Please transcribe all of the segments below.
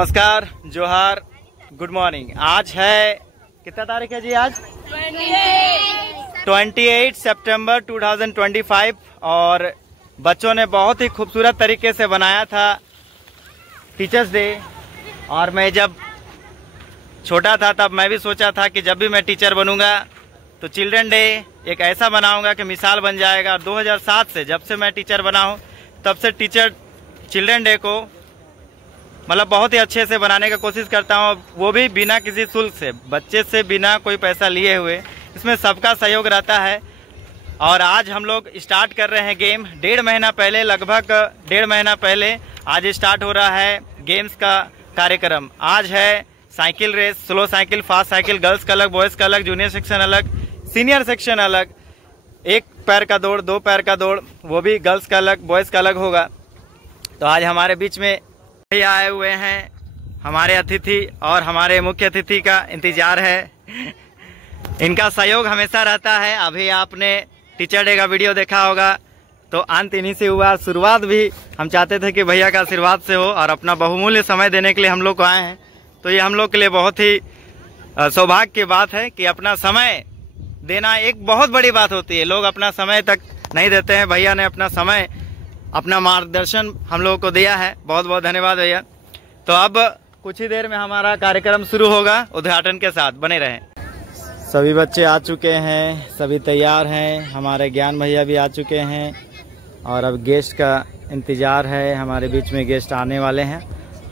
नमस्कार, जोहार, good morning. आज है कितना तारीख है जी? आज 28 सितंबर 2025 और बच्चों ने बहुत ही खूबसूरत तरीके से बनाया था टीचर्स डे। और मैं जब छोटा था तब मैं भी सोचा था कि जब भी मैं टीचर बनूंगा तो चिल्ड्रन डे एक ऐसा बनाऊंगा कि मिसाल बन जाएगा। 2007 से जब से मैं टीचर बना हूं तब से चिल्ड्रन डे को मतलब बहुत ही अच्छे से बनाने का कोशिश करता हूँ, वो भी बिना किसी शुल्क से, बच्चे से बिना कोई पैसा लिए हुए। इसमें सबका सहयोग रहता है। और आज हम लोग स्टार्ट कर रहे हैं गेम। लगभग 1.5 महीना पहले आज स्टार्ट हो रहा है गेम्स का कार्यक्रम। आज है cycle race, slow cycle, fast cycle, girls का अलग, बॉयज़ का अलग, जूनियर सेक्शन अलग, सीनियर सेक्शन अलग, 1 पैर का दौड़, 2 पैर का दौड़, वो भी गर्ल्स का अलग, बॉयज़ का अलग होगा। तो आज हमारे बीच में आए हुए हैं हमारे अतिथि और हमारे मुख्य अतिथि का इंतजार है। इनका सहयोग हमेशा रहता है। अभी आपने टीचर डे का वीडियो देखा होगा तो अंत इन्हीं से हुआ, शुरुआत भी हम चाहते थे कि भैया का आशीर्वाद से हो। और अपना बहुमूल्य समय देने के लिए हम लोग को आए हैं, तो ये हम लोग के लिए बहुत ही सौभाग्य की बात है कि अपना समय देना एक बहुत बड़ी बात होती है। लोग अपना समय तक नहीं देते हैं। भैया ने अपना समय, अपना मार्गदर्शन हम लोगों को दिया है। बहुत बहुत धन्यवाद भैया। तो अब कुछ ही देर में हमारा कार्यक्रम शुरू होगा उद्घाटन के साथ, बने रहें। सभी बच्चे आ चुके हैं, सभी तैयार हैं। हमारे ज्ञान भैया भी आ चुके हैं और अब गेस्ट का इंतजार है। हमारे बीच में गेस्ट आने वाले हैं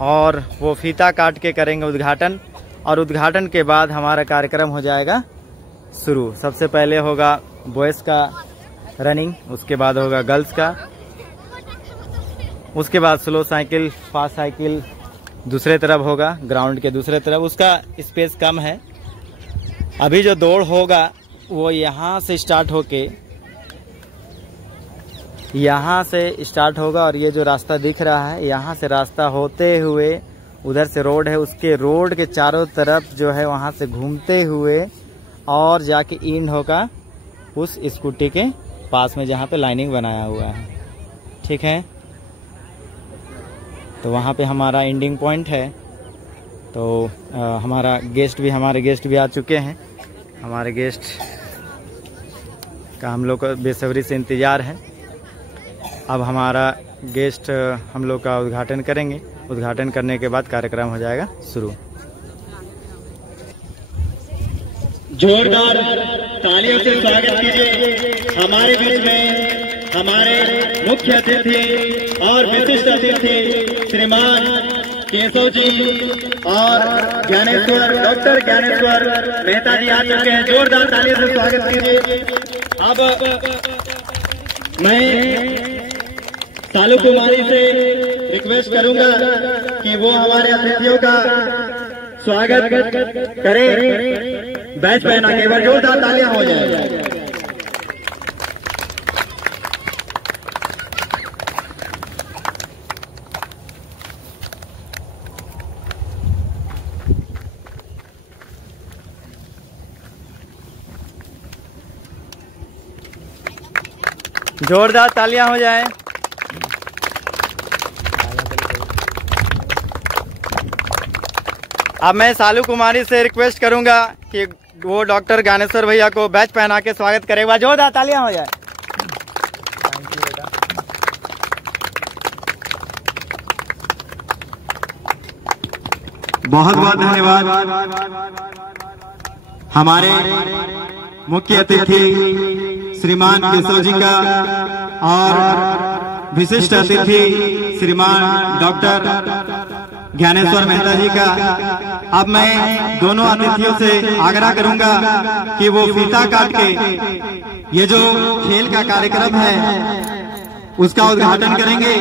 और वो फीता काट के करेंगे उद्घाटन। और उद्घाटन के बाद हमारा कार्यक्रम हो जाएगा शुरू। सबसे पहले होगा बॉयज़ का रनिंग, उसके बाद होगा गर्ल्स का, उसके बाद स्लो साइकिल, फास्ट साइकिल दूसरे तरफ होगा, ग्राउंड के दूसरे तरफ। उसका स्पेस कम है। अभी जो दौड़ होगा वो यहाँ से स्टार्ट होके यहाँ से स्टार्ट होगा और ये जो रास्ता दिख रहा है यहाँ से रास्ता होते हुए उधर से रोड है, उसके रोड के चारों तरफ जो है वहाँ से घूमते हुए और जाके एंड होगा उस स्कूटी के पास में जहाँ पे लाइनिंग बनाया हुआ है। ठीक है, तो वहाँ पे हमारा एंडिंग पॉइंट है। तो हमारे गेस्ट भी आ चुके हैं। हमारे गेस्ट का हम लोग को बेसब्री से इंतज़ार है। अब हमारा गेस्ट हम लोग का उद्घाटन करेंगे। उद्घाटन करने के बाद कार्यक्रम हो जाएगा शुरू। जोरदार तालियों से स्वागत कीजिए हमारे बीच में हमारे मुख्य अतिथि और विशिष्ट अतिथि श्रीमान केशव जी और डॉक्टर ज्ञानेश्वर मेहता जी आ चुके हैं। जोरदार तालियों से स्वागत कीजिए। अब मैं सालू कुमारी से रिक्वेस्ट करूंगा कि वो हमारे अतिथियों का स्वागत करें। बैच पहना के बाद जोरदार तालियां हो जाए। जोरदार तालियां हो जाए। अब मैं सालू कुमारी से रिक्वेस्ट करूंगा कि वो डॉक्टर ज्ञानेश्वर भैया को बैच पहना के स्वागत करेगा। जोरदार तालियां हो जाए। बहुत बहुत धन्यवाद हमारे मुख्य अतिथि श्रीमान केशव जी का और विशिष्ट अतिथि श्रीमान डॉक्टर ज्ञानेश्वर मेहता जी का। अब मैं दोनों अतिथियों से आग्रह करूंगा कि वो फीता काट के ये जो खेल का कार्यक्रम है उसका उद्घाटन करेंगे।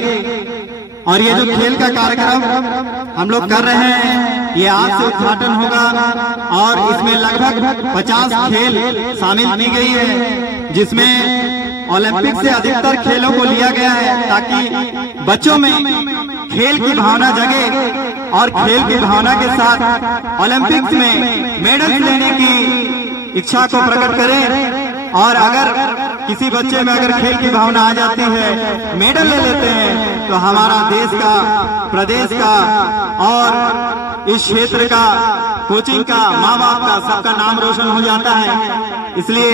और ये जो खेल का कार्यक्रम हम लोग कर रहे हैं ये आज से उद्घाटन होगा और इसमें लगभग 50 खेल शामिल की गई है, जिसमें ओलंपिक से अधिकतर खेलों को लिया गया है ताकि बच्चों में खेल की भावना जगे और खेल की भावना के साथ ओलंपिक्स में मेडल लेने की इच्छा को प्रकट करें। और अगर किसी बच्चे में अगर खेल की भावना आ जाती है, मेडल ले लेते हैं, तो हमारा देश का, प्रदेश का और इस क्षेत्र का, कोचिंग का, माँ बाप का, सबका नाम रोशन हो जाता है। इसलिए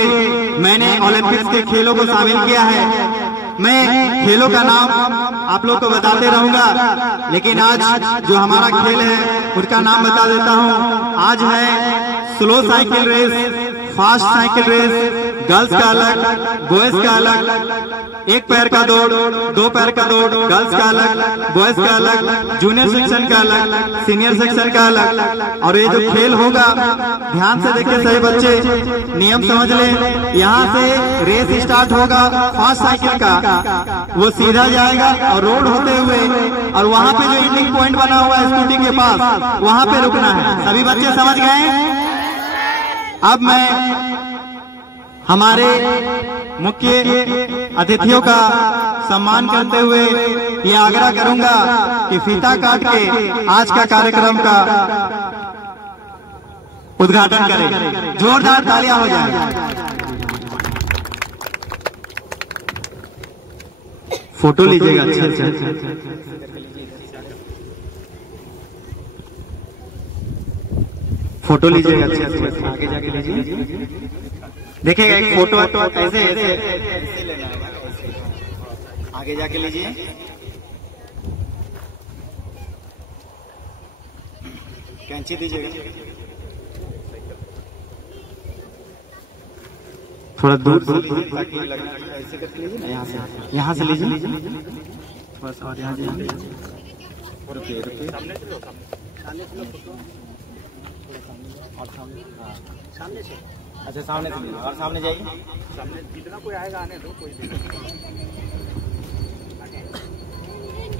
मैंने ओलंपिक्स के खेलों को शामिल किया है। मैं खेलों का नाम आप लोग को बताते रहूंगा, लेकिन आज जो हमारा खेल है उसका नाम बता देता हूँ। आज है slow cycle race, fast cycle race, girls का अलग, बॉयज का अलग, एक पैर का दौड़, दो पैर का दौड़, गर्ल्स का अलग, बॉयज का अलग, जूनियर सेक्शन का अलग, सीनियर सेक्शन का अलग। और ये जो खेल होगा, ध्यान से देखिए सही बच्चे, नियम समझ लें। यहाँ से रेस स्टार्ट होगा फास्ट साइकिल का, वो सीधा जाएगा और रोड होते हुए, और वहाँ पे जो एंडिंग पॉइंट बना हुआ है स्कूटी के पास, वहाँ पे रुकना है। सभी बच्चे समझ गए? अब मैं हमारे मुख्य अतिथियों का सम्मान करते हुए ये आग्रह करूंगा कि फीता काट के आज का कार्यक्रम का उद्घाटन करें। जोरदार तालियां हो जाए। फोटो लीजिएगा अच्छे से। फोटो लीजिएगा अच्छे से, आगे जाके लीजिए। देखिएगा एक फोटो ऐसे ऐसे लेना है, आगे जाके लीजिए। कैंची दीजिएगा, थोड़ा दूर से ताकि लगना, ऐसे करके लीजिए ना, यहाँ से लीजिए बस। और यहाँ रुकिए रुकिए, और सामने से, अच्छा सामने से और सामने जाइए, सामने जितना कोई आएगा आने दो, कोई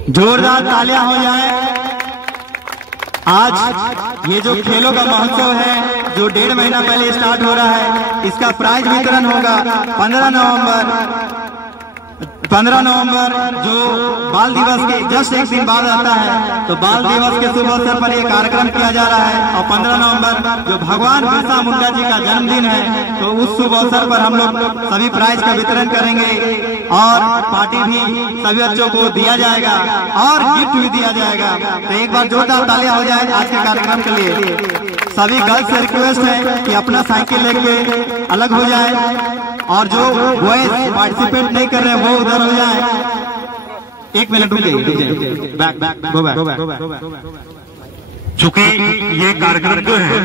जोरदार तालियां हो जाए। आज ये जो खेलों का महोत्सव है, जो 1.5 महीना पहले स्टार्ट हो रहा है, इसका प्राइज वितरण होगा 15 नवंबर जो बाल दिवस के जस्ट एक दिन बाद आता है। तो बाल दिवस के शुभ अवसर पर यह कार्यक्रम किया जा रहा है। और 15 नवंबर जो भगवान बिरसा मुंडा जी का जन्मदिन है, तो उस शुभ अवसर पर हम लोग सभी प्राइज का वितरण करेंगे और पार्टी भी सभी बच्चों को दिया जाएगा और गिफ्ट भी दिया जाएगा। तो एक बार जोरदार तालियां हो जाए आज के कार्यक्रम के लिए। सभी गर्ल्स से रिक्वेस्ट है कि अपना साइकिल लेके अलग हो जाए, और जो बॉयज पार्टिसिपेट नहीं कर रहे हैं वो उधर हो जाए। 1 मिनट रुकिए, चूंकि ये कार्यक्रम जो है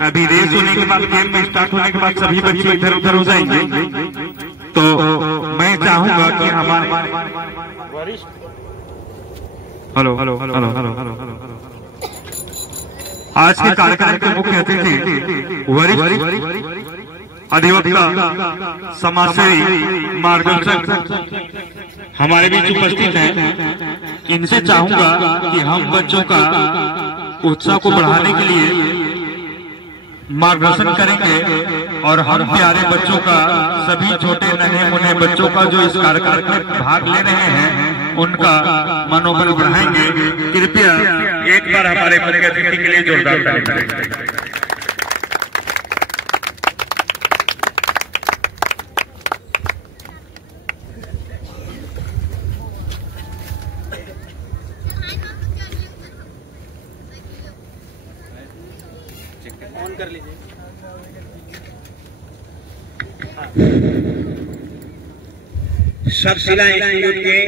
अभी रेस होने के बाद, गेम में स्टार्ट होने के बाद सभी बच्चे इधर उधर हो जाएंगे, तो मैं चाहूंगा कि हमारे hello hello hello hello hello hello आज के कार्यक्रम के मुख्य अतिथि वरिष्ठ अधिवक्ता, समाजसेवी, मार्गदर्शक हमारे बीच उपस्थित हैं। इनसे चाहूंगा कि हम बच्चों का उत्साह को बढ़ाने के लिए मार्गदर्शन करेंगे और हम प्यारे बच्चों का, सभी छोटे नन्हे मुन्ने बच्चों का जो इस कार्यक्रम में भाग ले रहे हैं, उनका मनोबल बढ़ाएंगे। कृपया एक बार हमारे मुख्य अतिथि के लिए जोरदार तालियां। ऑन कर लीजिए। सबशिला इंस्टीट्यूट के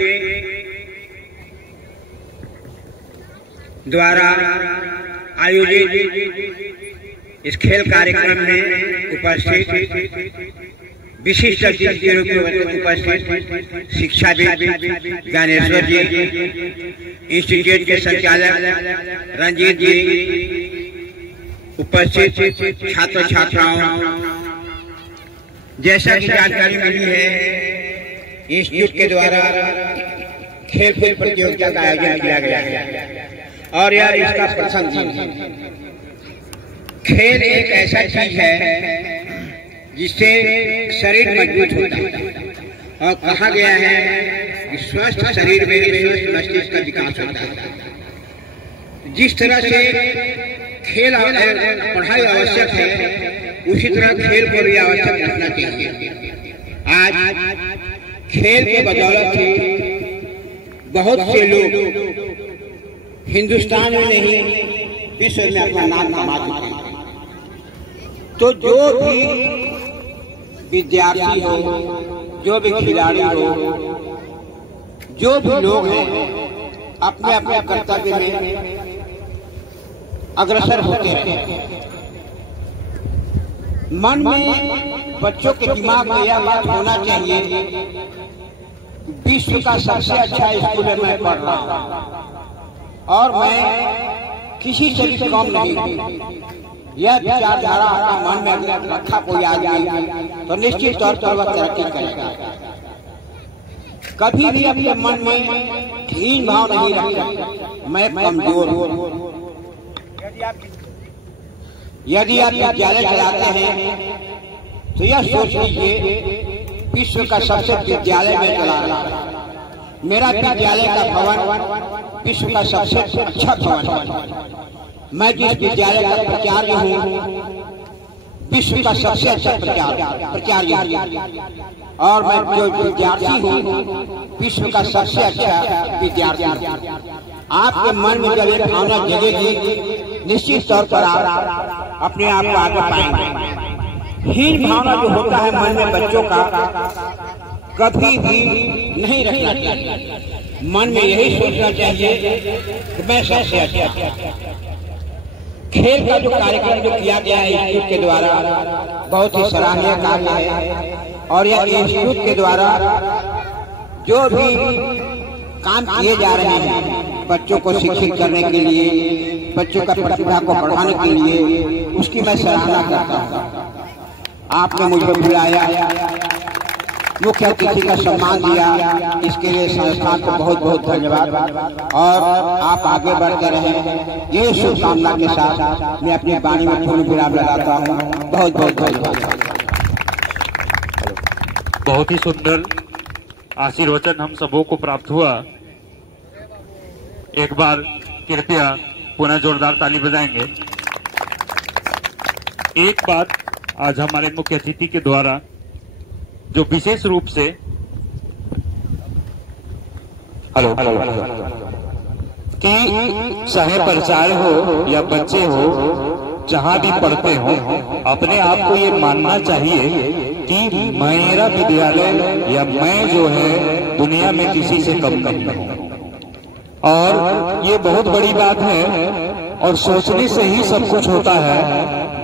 द्वारा आयोजित इस खेल कार्यक्रम में उपस्थित विशिष्ट अतिथि के रूप में उपस्थित शिक्षाविद ज्ञानेश्वर जी, इंस्टीट्यूट के संचालक रंजीत जी, उपस्थित छात्र छात्राओं, जैसा कि जानकारी मिली है, इंस्टीट्यूट के द्वारा खेल कूद प्रतियोगिता का आयोजन किया गया है और यह इसका प्रथम दिन है। खेल एक ऐसा चीज है जिससे शरीर मजबूत होता है और कहा गया है कि स्वस्थ शरीर में स्वस्थ मस्तिष्क का विकास होता है। जिस तरह से खेल पढ़ाई आवश्यक है, उसी तरह खेल को भी आवश्यक रखना चाहिए। आज खेल के बदौलत ही बहुत से लोग हिंदुस्तान में नहीं विश्व में अपना नाम कमा चुके हैं। तो जो भी विद्यार्थी हो, जो भी खिलाड़ी हो, जो भी लोग हैं, अपने अपने कर्तव्य में अग्रसर होते रहे। मन में बच्चों के दिमाग में यह बात होना चाहिए, विश्व का सबसे अच्छा स्कूल में मैं पढ़ रहा हूँ और मैं किसी से भी कम नहीं हूँ। यह विचारधारा अपने मन में अगर रखा कोई आदमी तो निश्चित तौर पर वह तरक्की करेगा। कभी भी अपने मन में हीन भाव नहीं रखता, मैं कमजोर हूँ। यदि आप विद्यालय चलाते हैं तो यह सोच लीजिए विश्व का सबसे विद्यालय में चला रहा है। मेरा विद्यालय का भवन विश्व का सबसे अच्छा भवन है। मैं जिस विद्यालय का प्राचार्य हूँ विश्व का सबसे अच्छा प्राचार्य और मैं जो विद्यार्थी हूँ विश्व का सबसे अच्छा विद्यार्थी। आपके मन में जब एक भावना जगेगी निश्चित तौर पर आप अपने आप को आगे पाएंगे। हीन भावना जो होता है मन में बच्चों का कभी भी नहीं रखना चाहिए। मन में यही सोचना चाहिए कि मैं सबसे अच्छा। खेल का जो कार्यक्रम जो किया गया है इंस्टीट्यूट के द्वारा बहुत ही सराहनीय कार्य है और यह इंस्टीट्यूट के द्वारा जो भी काम किए जा रहे हैं बच्चों को शिक्षित करने के लिए, बच्चों का प्रतिभा को बढ़ाने के लिए, उसकी मैं सराहना करता हूँ। आपने मुझे बुलाया, मुख्य अतिथि का सम्मान दिया, इसके लिए संस्थान को बहुत बहुत धन्यवाद और आप आगे बढ़ते रहें। ये शुभकामना के साथ मैं अपनी वाणी में पूर्ण विराम लगाता हूँ। बहुत बहुत धन्यवाद। बहुत ही सुंदर आशीर्वचन हम सबों को प्राप्त हुआ। एक बार कृपया पुनः जोरदार ताली बजाएंगे। एक बात आज हमारे मुख्य अतिथि के द्वारा जो विशेष रूप से हेलो कि चाहे प्राचार्य हो या बच्चे हो, जहां भी पढ़ते हो, अपने आप को ये मानना चाहिए कि मेरा विद्यालय या मैं जो है दुनिया में किसी से कम नहीं हूं। और ये बहुत बड़ी बात है और सोचने से ही सब कुछ होता है,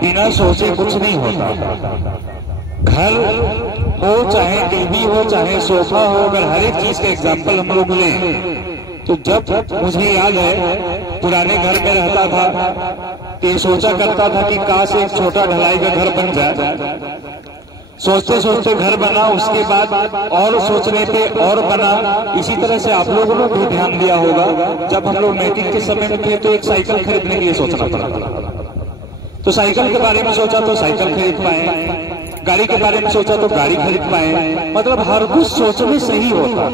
बिना सोचे कुछ नहीं होता। घर हो चाहे टीवी हो चाहे सोफा हो, अगर हर एक चीज का एग्जाम्पल हम लोग लें तो जब मुझे याद है पुराने घर में रहता था तो सोचा करता था कि काश एक छोटा ढलाई का घर बन जाए। सोचते सोचते घर बना, उसके बाद और सोचने पे और बना। इसी तरह से आप लोगों ने भी ध्यान दिया होगा, जब हम लोग मैट्रिक के समय में थे तो एक साइकिल खरीदने के लिए सोचना पड़ा, तो साइकिल के बारे में सोचा तो साइकिल खरीद पाए, गाड़ी के बारे में सोचा तो गाड़ी खरीद पाए। मतलब हर कुछ सोचने से ही होता।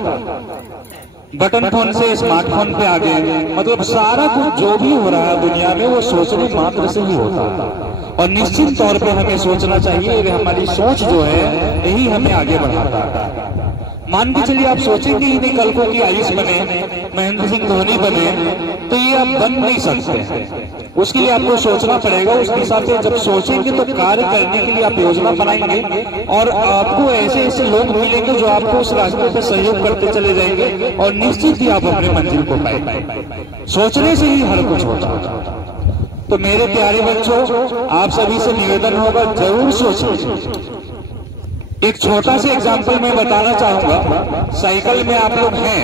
बटन फोन से स्मार्टफोन पे आ गए, मतलब सारा कुछ जो भी हो रहा है दुनिया में वो सोचने मात्र से ही होता है। और निश्चित तौर पे हमें सोचना चाहिए, हमारी सोच जो है यही हमें आगे बढ़ाता है। मान के चलिए आप सोचेंगे ही नहीं कल को कि आयुष बने, महेंद्र सिंह धोनी बने, तो ये आप बन नहीं सकते। उसके लिए आपको सोचना पड़ेगा। उसके हिसाब से जब सोचेंगे तो कार्य करने के लिए आप योजना बनाएंगे और आपको ऐसे ऐसे लोग मिलेंगे जो आपको उस रास्ते पर सहयोग करते चले जाएंगे और निश्चित ही आप अपने मंजिल को पाएंगे। सोचने से ही हर कुछ होता है। तो मेरे प्यारे बच्चों, आप सभी से निवेदन होगा, जरूर सोचिए। एक छोटा सा एग्जाम्पल मैं बताना चाहूंगा। साइकिल में आप लोग हैं,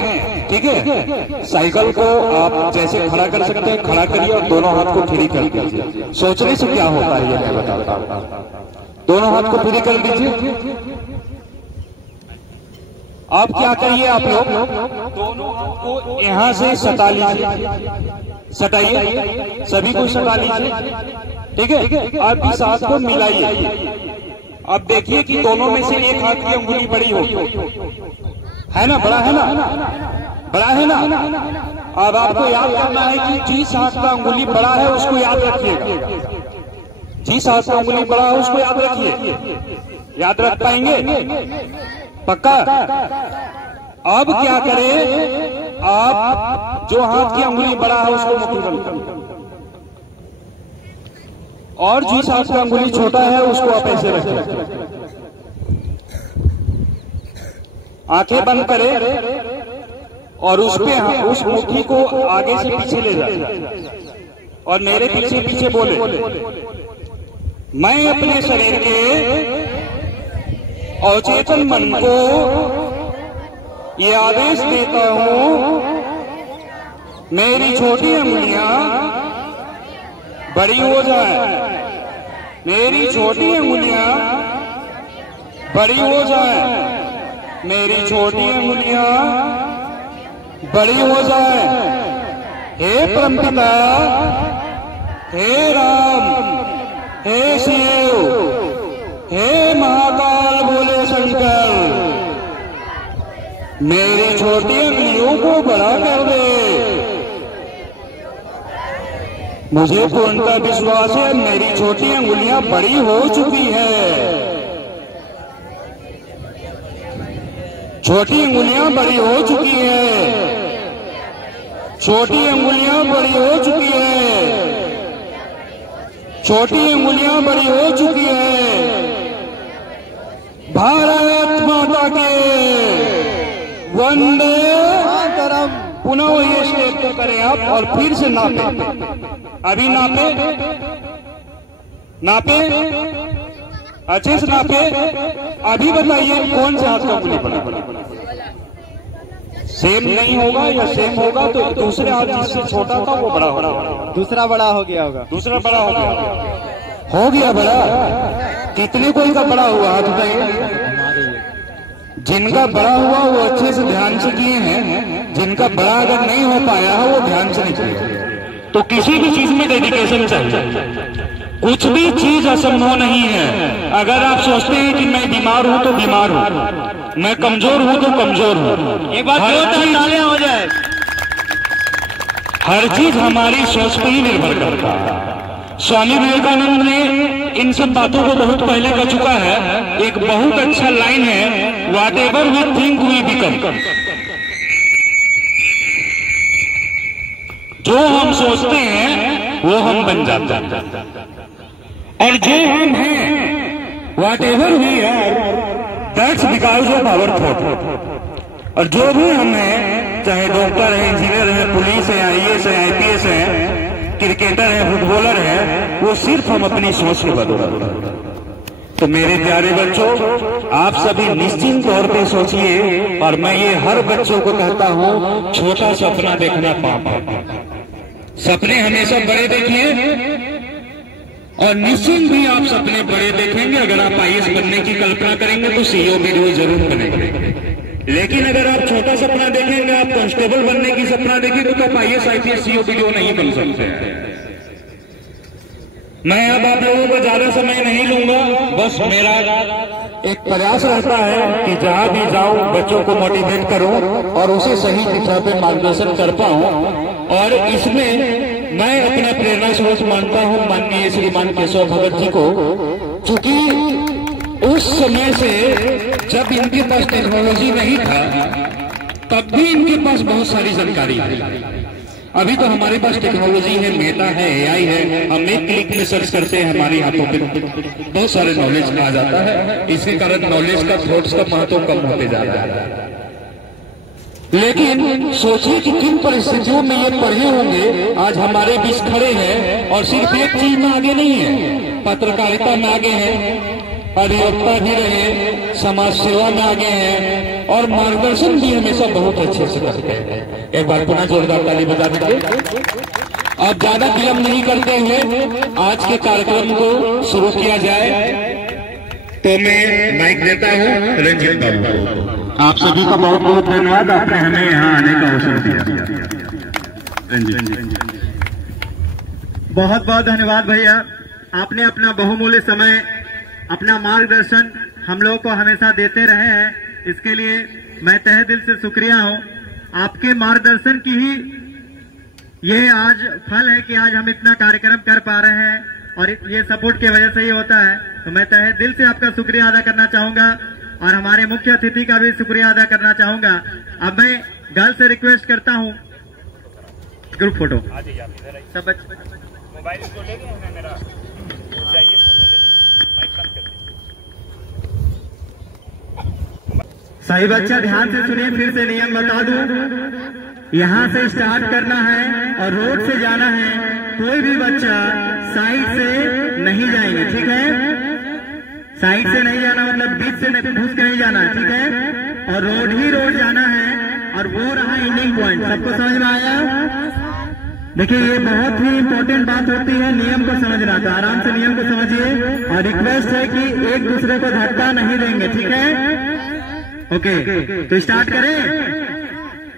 ठीक है, साइकिल को आप जैसे खड़ा कर सकते हैं, खड़ा करिए और दोनों हाथ को फ्री कर दीजिए। सोचने से क्या होता है ये मैं बताता हूं। दोनों हाथ को फ्री कर दीजिए। अब क्या करिए आप लोग, दोनों हाथ को यहां से सटा लीजिए, सटाइए, सभी को सटा लीजिए, ठीक है। अब इस हाथ को मिलाइए। अब देखिए कि दोनों में से एक हाथ की अंगुली बड़ी होगी, है ना, बड़ा है ना, बड़ा है ना। अब आपको याद करना है कि जिस हाथ का अंगुली बड़ा है उसको याद रखिएगा, जिस हाथ का अंगुली बड़ा है उसको याद रखिए। याद रख पाएंगे? पक्का? अब क्या करें, आप जो हाथ की अंगुली बड़ा है उसको मुट्ठी बंद करें, और जिस हाथ का अंगुली छोटा है उसको आप ऐसे रखें। आंखें बंद करें और उस पे उस मुट्ठी को आगे से पीछे ले जाए और मेरे पीछे पीछे बोले, मैं अपने शरीर के अवचेतन मन को ये आदेश देता हूं, मेरी छोटी अंगुलियां बड़ी हो जाए, मेरी छोटी अंगुलियां बड़ी हो जाए, मेरी छोटी अंगुलियां बड़ी हो जाए। हे परमपिता, हे राम, हे शिव, हे महाकाल भोले शंकर, मेरी छोटी अंगुलियों को बड़ा कर दे। मुझे पूर्णतः विश्वास है मेरी छोटी अंगुलियां बड़ी हो चुकी है, छोटी अंगुलियां बड़ी हो चुकी है, छोटी अंगुलियां बड़ी हो चुकी है, छोटी अंगुलियां बड़ी हो चुकी है। भारत माता के वंदे मातरम। पुनः ये स्टेप को करें आप और फिर से नापे, अभी नापे, नापे, अच्छे से नापे। अभी बताइए कौन से हाथ का अंगुली बड़ा? सेम नहीं होगा या सेम होगा तो दूसरे हाथ जिससे छोटा था वो बड़ा होगा, दूसरा बड़ा हो गया होगा, दूसरा बड़ा हो गया बड़ा। कितने कोई का बड़ा हुआ हाथ बताइए? जिनका बड़ा हुआ वो अच्छे से ध्यान से किए हैं, जिनका बड़ा अगर नहीं हो पाया है वो ध्यान से नहीं किए। तो किसी भी चीज में डेडिकेशन चाहिए, कुछ भी चीज असंभव नहीं है। अगर आप सोचते हैं कि मैं बीमार हूं तो बीमार हूं, मैं कमजोर हूं तो कमजोर हूं, एक बार तालियां हो जाए। हर चीज हमारी सोच पर ही निर्भर करता है। स्वामी विवेकानंद ने इन सब बातों को बहुत पहले कह चुका है। एक बहुत अच्छा लाइन है, whatever we think we become. जो हम सोचते हैं वो हम बन जाते हैं, और जो हम हैं whatever we are that's because of our thought. और जो भी हम हैं, चाहे डॉक्टर है, इंजीनियर है, पुलिस है, IAS है, IPS है, क्रिकेटर है, फुटबॉलर है, वो सिर्फ हम अपनी सोच के बदौलत। तो मेरे प्यारे बच्चों, आप सभी निश्चिंत तौर पे सोचिए, और मैं ये हर बच्चों को कहता हूं, छोटा सपना देखना पाप है। सपने हमेशा बड़े देखिए, और निश्चिंत भी आप सपने बड़े देखेंगे। अगर आप IAS बनने की कल्पना करेंगे तो CEO BDO जरूर बनेंगे, लेकिन अगर आप छोटा सपना देखेंगे, आप कांस्टेबल बनने की सपना देखेंगे तो आप IAS IPS CEO BDO नहीं बन सकते हैं। मैं अब आप लोगों को ज्यादा समय नहीं लूंगा, बस मेरा एक प्रयास रहता है कि जहां भी जाऊं बच्चों को मोटिवेट करूं और उसे सही दिशा पे मार्गदर्शन कर पाऊं। और इसमें मैं अपना प्रेरणा स्रोत मानता हूं माननीय श्रीमान केशव भगत जी को, क्योंकि उस समय से जब इनके पास टेक्नोलॉजी नहीं था तब भी इनके पास बहुत सारी जानकारी थी। अभी तो हमारे पास टेक्नोलॉजी है, मेटा है, AI है, हम एक क्लिक में सर्च करते हैं, हमारे हाथों पे बहुत सारे नॉलेज आ जाता है। इसके कारण नॉलेज का, थॉट्स का महत्व कम होते जा रहा है। लेकिन सोचिए कि किन परिस्थितियों में ये पढ़े होंगे, आज हमारे बीच खड़े हैं और सिर्फ एक चीज में आगे नहीं है, पत्रकारिता में आगे हैं, अधिवक्ता भी रहे, समाज सेवा में आगे हैं, और मार्गदर्शन भी हमेशा बहुत अच्छे से करते हैं। एक बार पुनः जोरदार ताली बजा दीजिए। अब ज्यादा विलंब नहीं करते हुए आज के कार्यक्रम को शुरू किया जाए, तो मैं माइक देता हूँ रंजीत बाबू को। आप सभी का बहुत बहुत धन्यवाद, आपने हमें यहाँ आने का अवसर दिया। बहुत बहुत धन्यवाद भैया, आपने अपना बहुमूल्य समय, अपना मार्गदर्शन हम लोगों को हमेशा देते रहे हैं, इसके लिए मैं तहे दिल से शुक्रिया हूँ। आपके मार्गदर्शन की ही ये आज फल है कि आज हम इतना कार्यक्रम कर पा रहे हैं, और ये सपोर्ट की वजह से ही होता है। तो मैं तहे दिल से आपका शुक्रिया अदा करना चाहूंगा और हमारे मुख्य अतिथि का भी शुक्रिया अदा करना चाहूंगा। अब मैं गर्ल से रिक्वेस्ट करता हूं, ग्रुप फोटो सब मोबाइल तो ले गए हैं मेरा, चाहिए फोटो ले लेंगे, माइक बंद कर दीजिए। सही बच्चा ध्यान से सुनिए, फिर से नियम बता दूं, यहाँ से स्टार्ट करना है और रोड से जाना है। कोई भी बच्चा साइड से नहीं जाएंगे, ठीक है? साइड से नहीं जाना मतलब बीच से घुस के नहीं जाना, ठीक है? और रोड ही रोड जाना है और वो रहा एंडिंग पॉइंट। सबको समझ में आया? देखिए ये बहुत ही इम्पोर्टेंट बात होती है नियम को समझना, तो आराम से नियम को समझिए और रिक्वेस्ट है कि एक दूसरे को धक्का नहीं देंगे, ठीक है? ओके, तो स्टार्ट करें।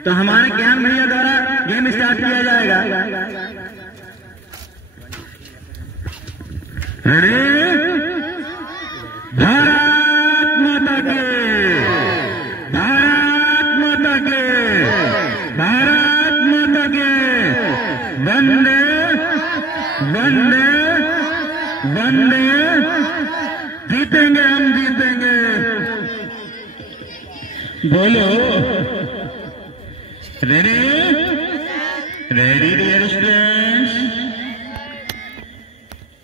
तो हमारे ज्ञान भैया द्वारा गेम स्टार्ट किया जाएगा। भारत माता के, भारत माता के, भारत माता के, वंदे वंदे वंदे। जीतेंगे हम, जीतेंगे। बोलो रेडी रेडी डियर स्टूडेंट्स,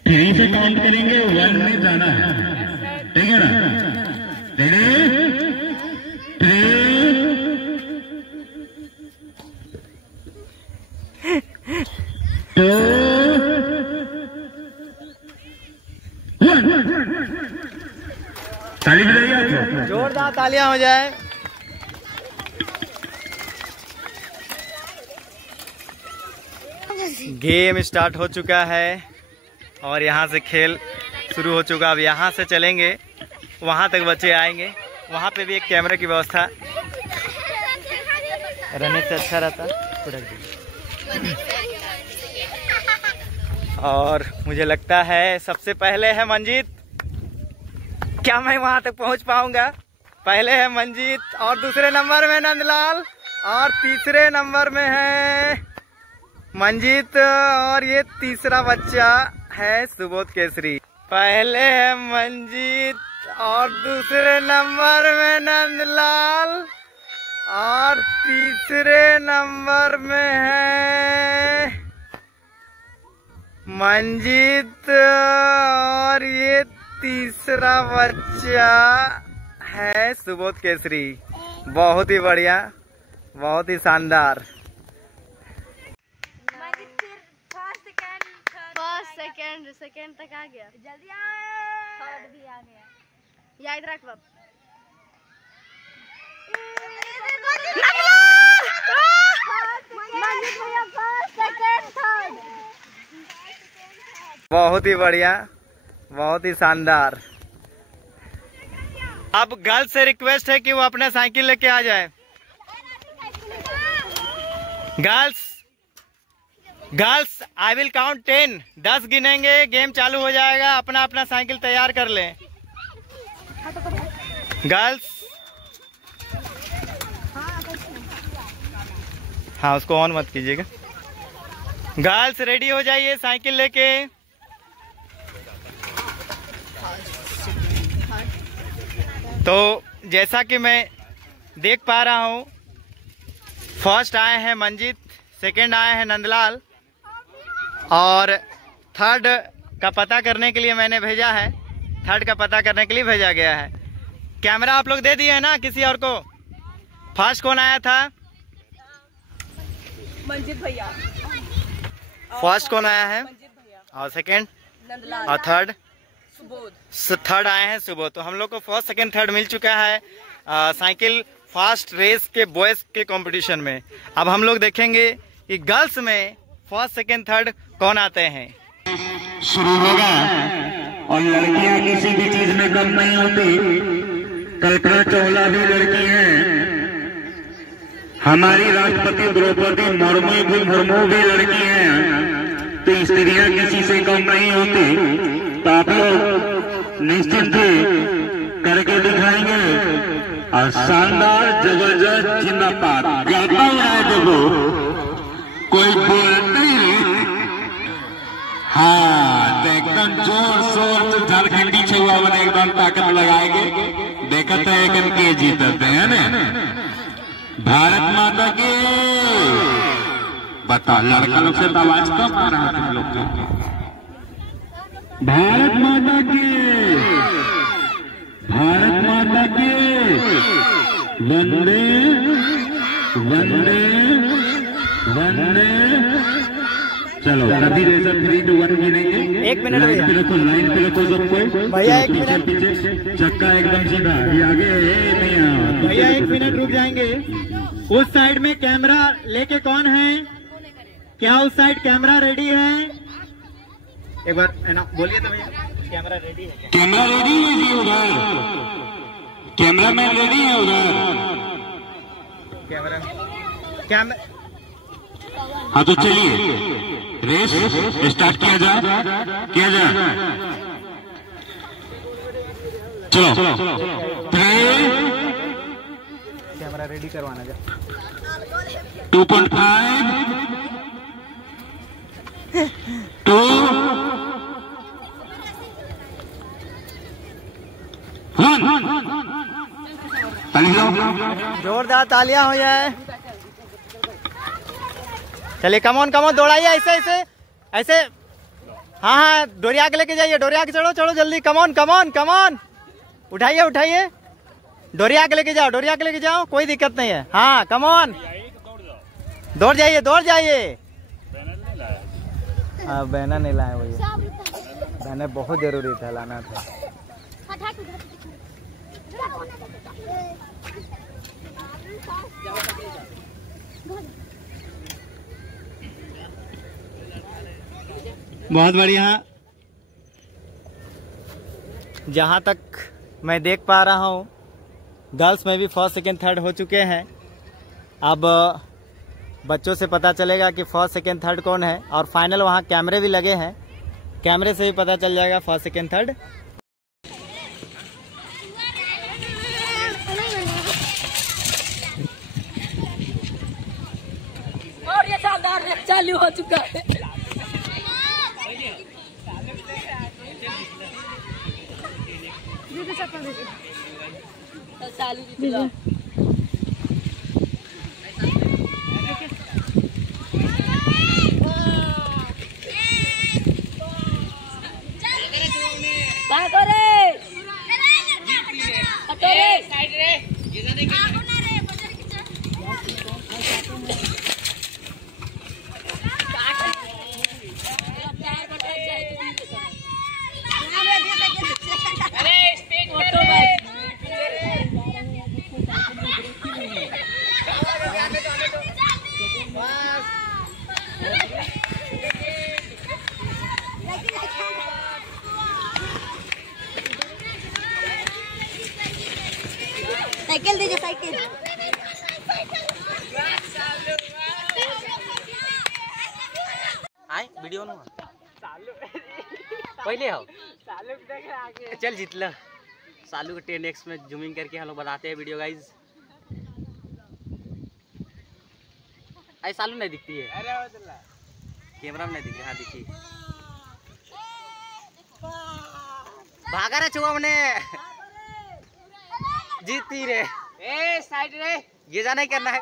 3 से काउंट करेंगे, 1 में जाना है, ठीक है ना? रेडी 3 2 1। ताली बजाइए, जोरदार तालियां हो जाए। गेम स्टार्ट हो चुका है और यहाँ से खेल शुरू हो चुका। अब यहाँ से चलेंगे, वहाँ तक बच्चे आएंगे, वहाँ पे भी एक कैमरे की व्यवस्था रहने से अच्छा रहता। और मुझे लगता है सबसे पहले है मंजीत। क्या मैं वहाँ तक पहुँच पाऊँगा? पहले है मंजीत और दूसरे नंबर में नंदलाल और तीसरे नंबर में है मंजीत और ये तीसरा बच्चा है सुबोध केसरी। पहले है मंजीत और दूसरे नंबर में नंदलाल और तीसरे नंबर में है मंजीत और ये तीसरा बच्चा है सुबोध केसरी। बहुत ही बढ़िया, बहुत ही शानदार। सेकंड तक आ गया, जल्दी आओ। थर्ड भी आ गया, याद रख बाप। बहुत ही बढ़िया, बहुत ही शानदार। अब गर्ल्स से रिक्वेस्ट है कि वो अपना साइकिल लेके आ जाए। Girls girls I will count 10, 10 गिनेंगे, गेम चालू हो जाएगा। अपना अपना साइकिल तैयार कर लें। गर्ल्स, हाँ उसको ऑन मत कीजिएगा। गर्ल्स रेडी हो जाइए साइकिल लेके। तो जैसा कि मैं देख पा रहा हूँ, फर्स्ट आए हैं मंजीत, सेकंड आए हैं नंदलाल और थर्ड का पता करने के लिए मैंने भेजा है। थर्ड का पता करने के लिए भेजा गया है। कैमरा आप लोग दे दिए है ना किसी और को? फर्स्ट कौन आया था? मंजीत भैया। फर्स्ट कौन आया है? और सेकंड और थर्ड? सुबोध। थर्ड आए हैं सुबोध। तो हम लोग को फर्स्ट सेकंड थर्ड मिल चुका है साइकिल फास्ट रेस के बॉयज के कंपटीशन में। अब हम लोग देखेंगे कि गर्ल्स में फर्स्ट सेकंड थर्ड कौन आते हैं। शुरू होगा और लड़कियां किसी भी चीज में कम नहीं होती। कल्पना चावला भी लड़की है, हमारी राष्ट्रपति द्रौपदी मुर्मू भी लड़की है। तो स्त्रियां किसी से कम नहीं होती। तो आप लोग निश्चित ही करके दिखाएंगे और शानदार जबरदस्त जिंदाबाद गाता हुआ है। देखो कोई बोलते ही हाँ, तो एकदम जोर शोर से झारखंडी छुआ ताकत लगाएंगे। देखा था एक के जीतते हैं ना। भारत माता की। बता लड़का लोग से आवाज कम आ रहा तुम लोग का। भारत माता की। भारत माता की। वंदे वंदे वंदे। चलो अभी रेसर 3, 2, 1 गिनेंगे। 1 मिनट लाइन पे रखो, लाइन पे रखो सबको भैया। 1 मिनट पीछे चक्का एकदम सीधा ये आगे नहीं। भैया 1 मिनट रुक जाएंगे। उस साइड में कैमरा लेके कौन है? क्या उस साइड कैमरा रेडी है? एक बार है ना बोलिए तो भैया। कैमरा रेडी है? कैमरा रेडी है जी उधर। कैमरा मैन रेडी है उधर। कैमरा हाँ तो चलिए रेस स्टार्ट किया जाए। चलो 3 कैमरा रेडी करवाना जा। 2.5 2 1। जोरदार तालियां हो जाए। चलिए कमॉन कमॉन दौड़ाइए ऐसे ऐसे ऐसे। हाँ हाँ डोरिया के लेके जाइए। डोरिया के चढ़ो चढ़ो जल्दी। कमॉन कमॉन कमॉन उठाइए उठाइए। डोरिया के लेके जाओ। डोरिया के लेके जाओ कोई दिक्कत नहीं है। हाँ कमॉन दौड़ जाइए दौड़ जाइए। हाँ बैनर नहीं लाए भैया। बैनर बहुत जरूरी था लाना था। बहुत बढ़िया। जहाँ तक मैं देख पा रहा हूँ गर्ल्स में भी फर्स्ट सेकेंड थर्ड हो चुके हैं। अब बच्चों से पता चलेगा कि फर्स्ट सेकेंड थर्ड कौन है। और फाइनल वहाँ कैमरे भी लगे हैं। कैमरे से भी पता चल जाएगा फर्स्ट सेकेंड थर्ड। और ये शानदार चालू हो चुका है। चालू साइकिल दीजिए साइकिल। आए वीडियो ना पहले हो चल जीतल। सालू के 10x में जूमिंग करके हम लोग बताते हैं वीडियो गाइज। आई सालू नहीं दिखती है कैमरा में नहीं दिख रही। हाँ दिखी भागा रे चुआ मैंने जीती रे। ए साइड रे ये जाना ही करना है।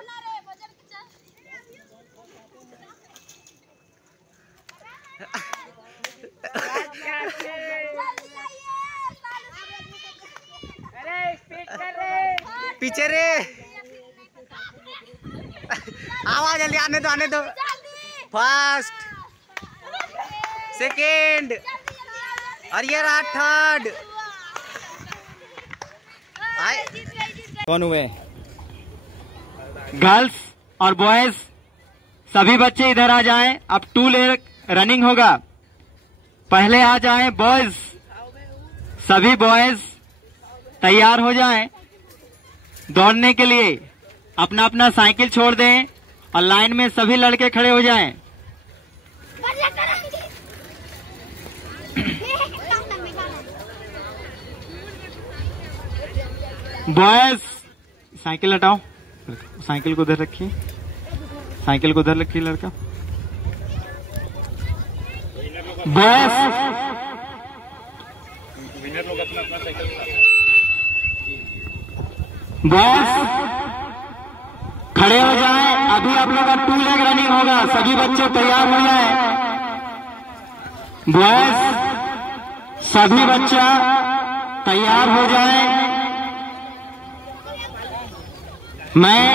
पीछे रे आवाज जल्दी आने दो। फर्स्ट सेकेंड और ये रहा थर्ड। कौन हुए? गर्ल्स और बॉयज सभी बच्चे इधर आ जाएं। अब 2 लेयर रनिंग होगा। पहले आ जाएं बॉयज। सभी बॉयज तैयार हो जाएं दौड़ने के लिए। अपना अपना साइकिल छोड़ दें और लाइन में सभी लड़के खड़े हो जाएं। बॉयज साइकिल हटाओ। साइकिल को उधर रखिए। साइकिल को उधर रखिए लड़का। बॉयज बॉस खड़े हो जाए, अभी आप लोग का 2 लेग रनिंग होगा, सभी बच्चे तैयार हो जाए। बॉस सभी बच्चा तैयार हो जाए। मैं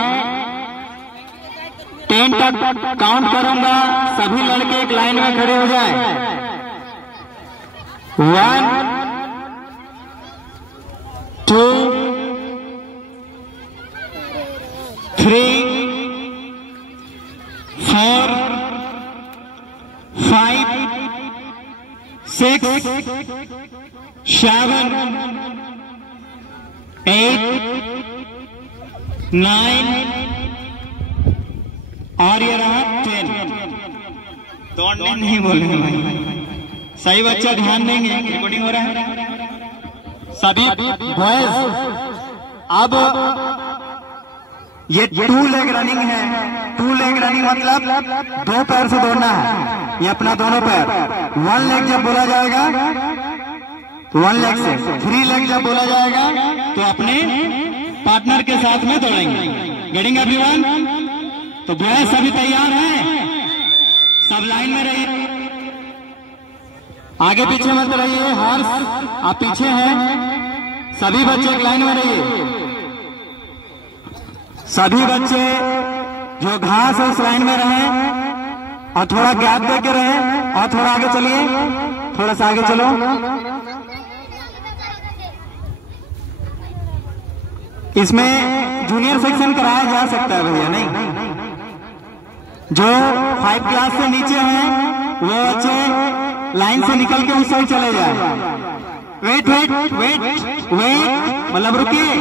10 तक काउंट करूंगा, सभी लड़के एक लाइन में खड़े हो जाए। 1 2 3 4 5 6 7 8 9 और ये रहा 10। दौड़ने नहीं बोलेंगे भाई, सही बच्चा ध्यान देंगे, रिकॉर्डिंग हो रहा है सभी बॉयज। अब ये 2 लेग रनिंग है। 2 लेग रनिंग मतलब 2 पैर से दौड़ना है, ये अपना दोनों पैर। 1 लेग जब बोला जाएगा 1 लेग से, 3 लेग जब बोला जाएगा तो अपने पार्टनर के साथ में दौड़ेंगे। Getting everyone? तो बॉयज सभी तैयार हैं? सब लाइन में रहिए, आगे पीछे मत रहिए। हॉर्स आप पीछे हैं, सभी बच्चे एक लाइन में रहिए। सभी बच्चे जो घास है उस लाइन में रहें और थोड़ा गैप दे के रहें, और थोड़ा आगे चलिए, थोड़ा सा आगे चलो। इसमें जूनियर सेक्शन कराया जा सकता है भैया, नहीं? जो 5 क्लास से नीचे हैं वो बच्चे लाइन से निकल के उस साइड चले जाए। वेट वेट वेट वेट, मतलब रुकिए,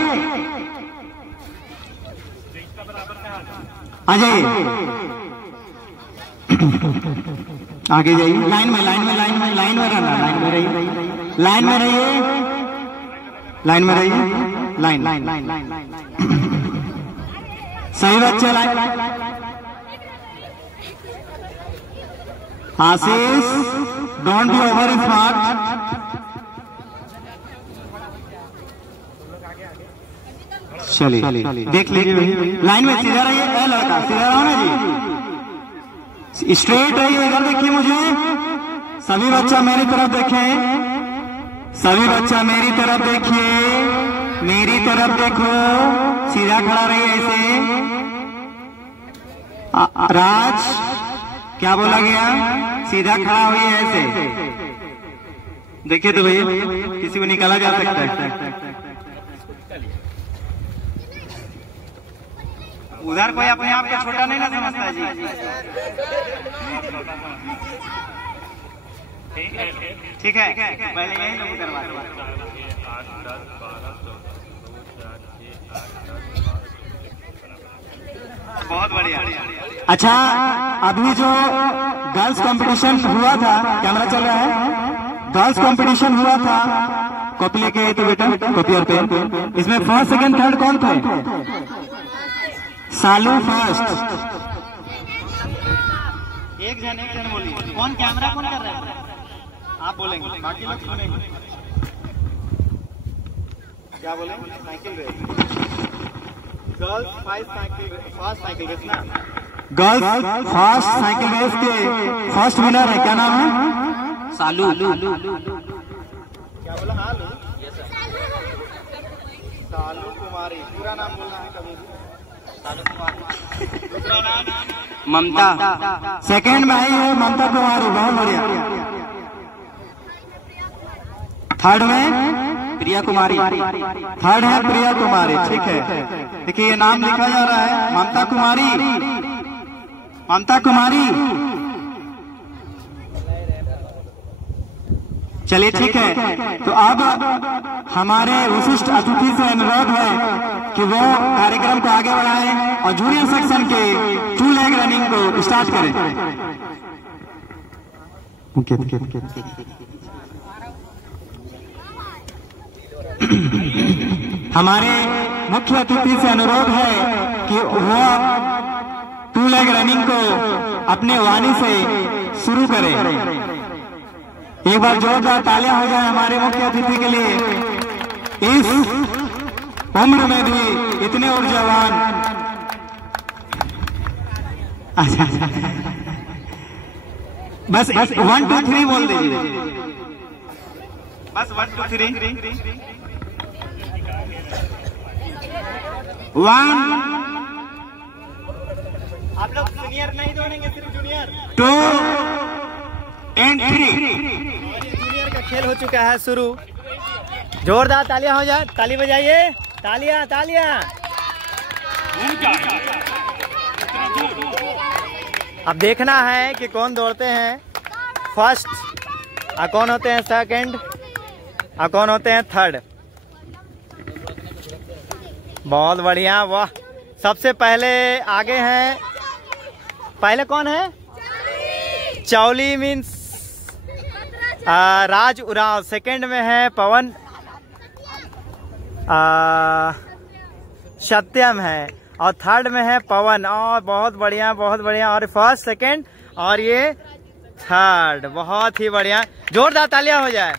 आ जाइए, आगे जाइए, लाइन में लाइन में लाइन में लाइन में रहना, लाइन में रहिए, लाइन में रहिए, लाइन में रहिए, लाइन लाइन लाइन लाइन, सही बच्चे line. Ashish, don't be over smart. चलिए देख लीजिए, लाइन में सीधा रहिए। ए लड़का सीधा रहो ना जी, स्ट्रेट रहिए, इधर देखिए मुझे। सभी बच्चा मेरी तरफ देखें, सभी बच्चा मेरी तरफ देखिए, मेरी तरफ देखो, सीधा खड़ा रहिए ऐसे। राज क्या बोला गया? सीधा खड़ा हुई ऐसे। देखिए तो भैया, किसी को निकाला जा सकता है। उधर कोई अपने आप को छोटा नहीं ना समझता है जी। ठीक है, पहले यही लोग करवा। बहुत बढ़िया। अच्छा, अभी जो गर्ल्स कंपटीशन हुआ था, कैमरा चल रहा है, गर्ल्स कंपटीशन हुआ था, कॉपी लेके तो बेटा, कॉपी और पेन। इसमें फर्स्ट सेकंड थर्ड कौन थे? सालू फर्स्ट। एक जन बोलिए, कौन कैमरा कौन कर रहा है? आप बोलेंगे, बाकी लोग सुनेंगे। क्या बोले? Cycle race, girls fast cycle race ना, गर्ल्स फास्ट साइकिल रेस के फर्स्ट विनर है, क्या नाम है? सालू। क्या बोला? हालू, सालू कुमारी। पूरा नाम बोलना है कभी? सालू कुमारी। दूसरा नाम ममता। सेकंड में आई है ममता कुमारी, बहुत बढ़िया। थर्ड में प्रिया कुमारी, थर्ड है प्रिया कुमारी। ठीक है, देखिए ये नाम लिखा जा रहा है, ममता कुमारी, ममता कुमारी। चलिए ठीक है, तो अब हमारे विशिष्ट अतिथि से अनुरोध है कि वो कार्यक्रम को आगे बढ़ाएं और जूनियर सेक्शन के 2 लेग रनिंग को स्टार्ट करें। हमारे मुख्य अतिथि से अनुरोध है कि वो 2 लेग रनिंग को अपने वाणी से शुरू करें। एक बार जोरदार तालियां हो जाए हमारे मुख्य अतिथि के लिए। इस उम्र में भी इतने ऊर्जावान। अच्छा बस 1 2 3 बोल दीजिए, बस 1 2 3 1। आप लोग सीनियर नहीं दौड़ेंगे, सिर्फ जूनियर। 2 and 3। जूनियर का खेल हो चुका है शुरू। जोरदार तालियां हो जाए, ताली बजाइए, तालियां तालियां। अब देखना है कि कौन दौड़ते हैं फर्स्ट, और कौन होते हैं सेकंड, और कौन होते हैं थर्ड। बहुत बढ़िया, वाह। सबसे पहले आगे हैं, पहले कौन है? चौली मीन्स राज उराव। सेकंड में है पवन, सत्यम है, और थर्ड में है पवन। और बहुत बढ़िया बहुत बढ़िया। और फर्स्ट सेकंड और ये थर्ड, बहुत ही बढ़िया। जोरदार तालियां हो जाए।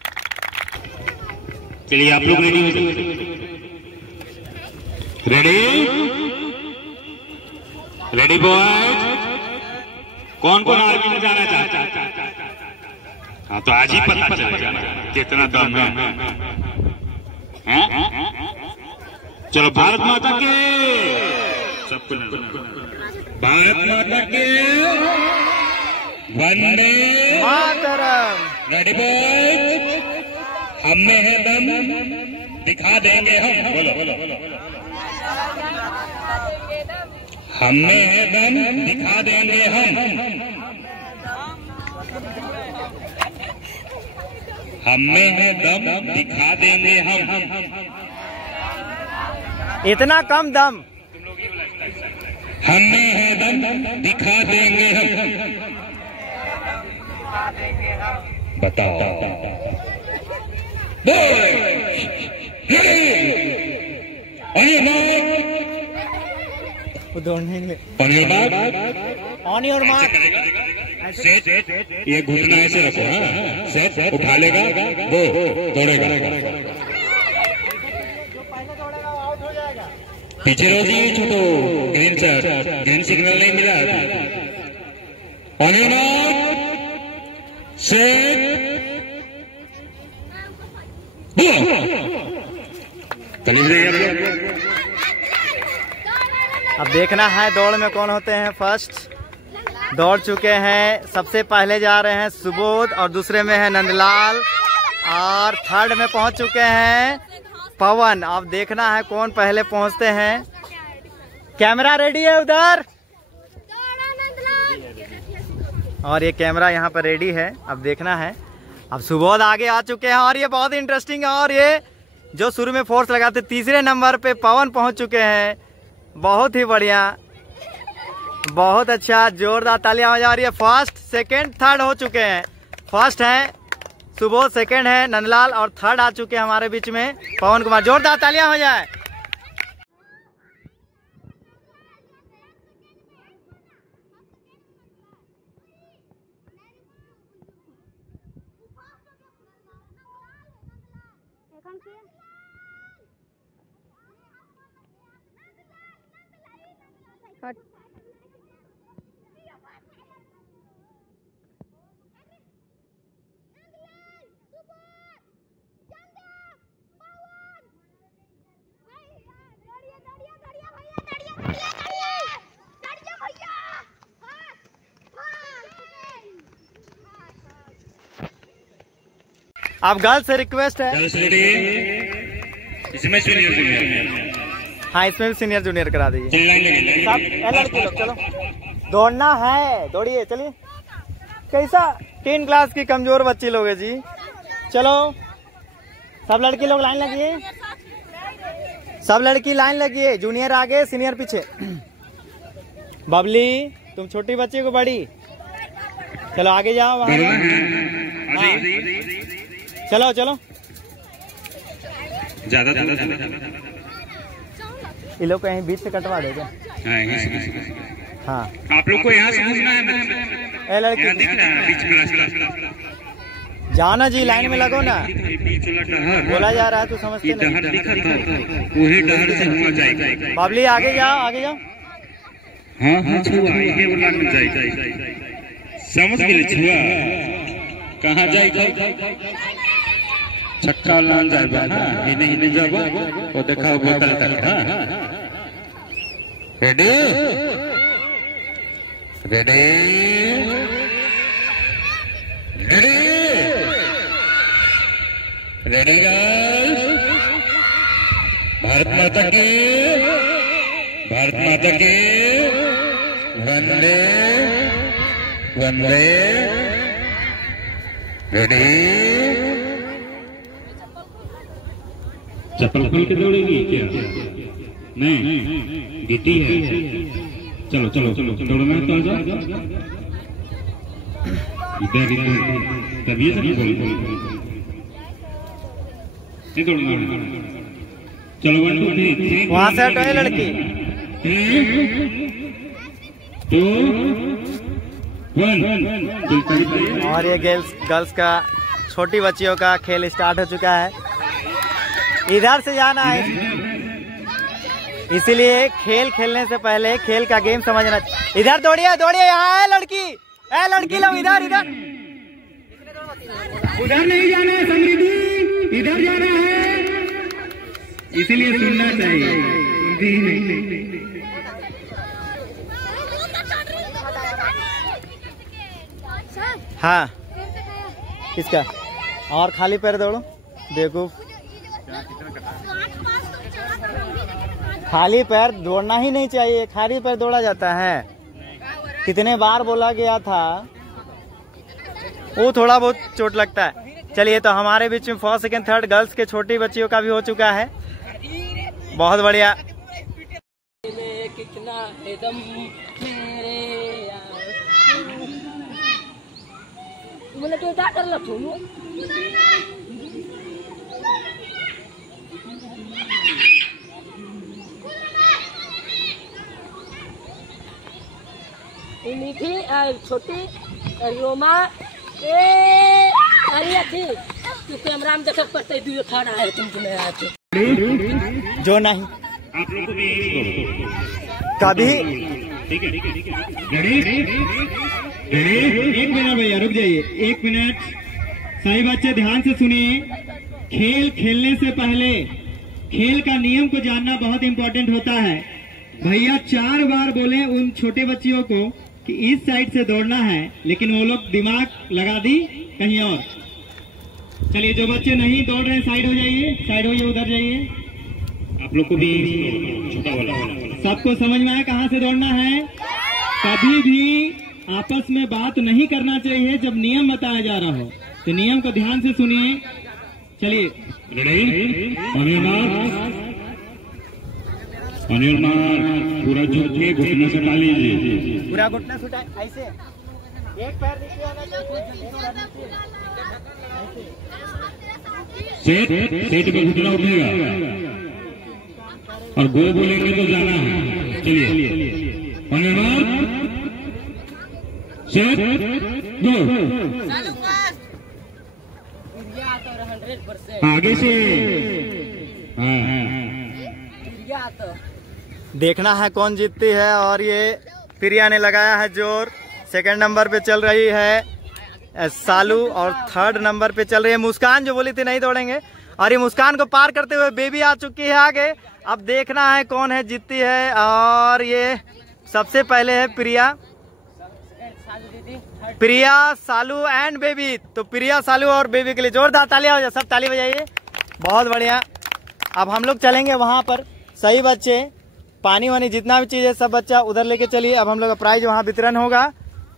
चलिए आप लोग रेडी हो जाइए। Ready boy. कौन कौन आर्मी में जाना चाहता है? हाँ तो आज ही पता चलेगा कितना दम है। चलो भारत माता के, सबको भारत माता के वंदे मातरम। Ready boy. हमें है दम, दिखा देंगे हम। बोलो बोलो बोलो। हमें है दम, दिखा देंगे हम। हमें है दम, दिखा देंगे हम। इतना कम दम। हमें है दम, दिखा देंगे हम। बताओ। दौड़ने के लिए ऑन योर मार्क। ये घुटना ऐसे रखो। हाँ सेट उठा लेगा वो दौड़ेगा। पीछे रोजी छूटो। ग्रीन शर्ट, ग्रीन सिग्नल नहीं मिला। On your mark set. अब देखना है दौड़ में कौन होते हैं फर्स्ट। दौड़ चुके हैं, सबसे पहले जा रहे हैं सुबोध, और दूसरे में है नंदलाल, और थर्ड में पहुंच चुके हैं पवन। अब देखना है कौन पहले पहुंचते हैं। कैमरा रेडी है उधर, और ये कैमरा यहाँ पर रेडी है। अब देखना है। अब सुबोध आगे आ चुके हैं, और ये बहुत इंटरेस्टिंग है। और ये जो शुरू में फोर्स लगाते, तीसरे नंबर पे पवन पहुंच चुके हैं। बहुत ही बढ़िया, बहुत अच्छा। जोरदार तालियां हो जा रही है। फर्स्ट सेकंड थर्ड हो चुके हैं। फर्स्ट है सुबोध, सेकंड है नंदलाल, और थर्ड आ चुके हैं हमारे बीच में पवन कुमार। जोरदार तालियां हो जाए। अब गर्ल्स से रिक्वेस्ट है। इसमें सीनियर जूनियर। हाँ, इसमें भी सीनियर जूनियर करा दीजिए सब। लड़के लोग चलो, दौड़ना है, दौड़िए चलिए। कैसा 10 क्लास की कमजोर बच्ची लोग है जी। चलो सब लड़की लोग लाइन लगिए, सब लड़की लाइन लगिए। जूनियर आगे, सीनियर पीछे। बबली तुम छोटी बच्ची को बड़ी, चलो आगे जाओ वहाँ। हाँ। चलो चलो ज्यादा ये लोग कहीं बीच से कटवा दे क्या? हाँ आप लोग को यहाँ से घूमना है। ए लड़की दिख रहा है बीच में रास्ता। जाओ ना जी, लाइन में लगो ना। बोला जा रहा है तो समझते नहीं। वही डहर से हुआ जाएगा। बाबली आगे जाओ, आगे जाओ। हाँ छुआ ये वाला में जाएगा, समझ गए छुआ कहाँ जाएगा, छक्का वाला जाएगा। इन्हें जाएगा वो देखा बोतल तक। Ready ready ready ready Bharat माता की, भारत माता की वंदे वंदे। रेडी चप्पल खोल के दौड़ेगी क्या? नहीं गीती है। चलो चलो चलो दौड़ना है तो आ जाओ। इधर तभी से बोल नहीं दौड़ना। चलो 1 2 3 वहाँ से हटो लड़की। 2 1। और ये गर्ल्स का छोटी बच्चियों का खेल स्टार्ट हो चुका है। इधर से जाना है, इसीलिए खेल खेलने से पहले खेल का गेम समझना। इधर दौड़िए दौड़िए, यहाँ है लड़की, लड़की लोग इधर इधर। उधर नहीं जाना है समृद्धि, इधर जाना है, इसीलिए सुनना चाहिए। हाँ किसका? और खाली पैर दौड़ो, बेवकूफ। खाली पैर दौड़ना ही नहीं चाहिए, खाली पैर दौड़ा जाता है। कितने बार बोला गया था, वो थोड़ा बहुत चोट लगता है। चलिए, तो हमारे बीच में 1st 2nd 3rd गर्ल्स के छोटी बच्चियों का भी हो चुका है। बहुत बढ़िया। मीठी छोटी रोमा अरे थी तू कैमरा में देख पड़ते दुई खड़ा है तुम जो नहीं आप लोग को भी कभी। ठीक है ठीक है। एक मिनट भैया रुक जाइए, 1 मिनट। सही बच्चे ध्यान से सुनिए। खेल खेलने से पहले खेल का नियम को जानना बहुत इम्पोर्टेंट होता है। भैया 4 बार बोले उन छोटे बच्चियों को कि इस साइड से दौड़ना है, लेकिन वो लोग दिमाग लगा दी कहीं और। चलिए, जो बच्चे नहीं दौड़ रहे साइड हो जाइए, साइड होइए, उधर जाइए। आप लोग को भी छोटा वाला सबको समझ में आया कहाँ से दौड़ना है। कभी भी आपस में बात नहीं करना चाहिए जब नियम बताया जा रहा हो, तो नियम को ध्यान से सुनिए। चलिए रेडी, अनिल मार पूरा झुक के घुटने से डाल लीजिए, पूरा घुटना छुटा ऐसे, एक पैर नीचे आना चाहिए। सेट पे घुटना उठेगा और गो बोलेंगे तो जाना है। चलिए अनिल मार सेट गो। आगे से देखना है कौन जीतती है। और ये प्रिया ने लगाया है जोर। 2nd नंबर पे चल रही है सालू और 3rd नंबर पे चल रही है मुस्कान, जो बोली थी नहीं दौड़ेंगे। और ये मुस्कान को पार करते हुए बेबी आ चुकी है आगे। अब देखना है कौन है जीतती है। और ये सबसे पहले है प्रिया, सालू एंड बेबी। तो प्रिया, सालू और बेबी के लिए जोरदार तालियां हो जाए, सब ताली बजाइए। बहुत बढ़िया। अब हम लोग चलेंगे वहां पर। सही बच्चे पानी वानी जितना भी चीज है सब बच्चा उधर लेके चलिए। अब हम लोग का प्राइज वहाँ वितरण होगा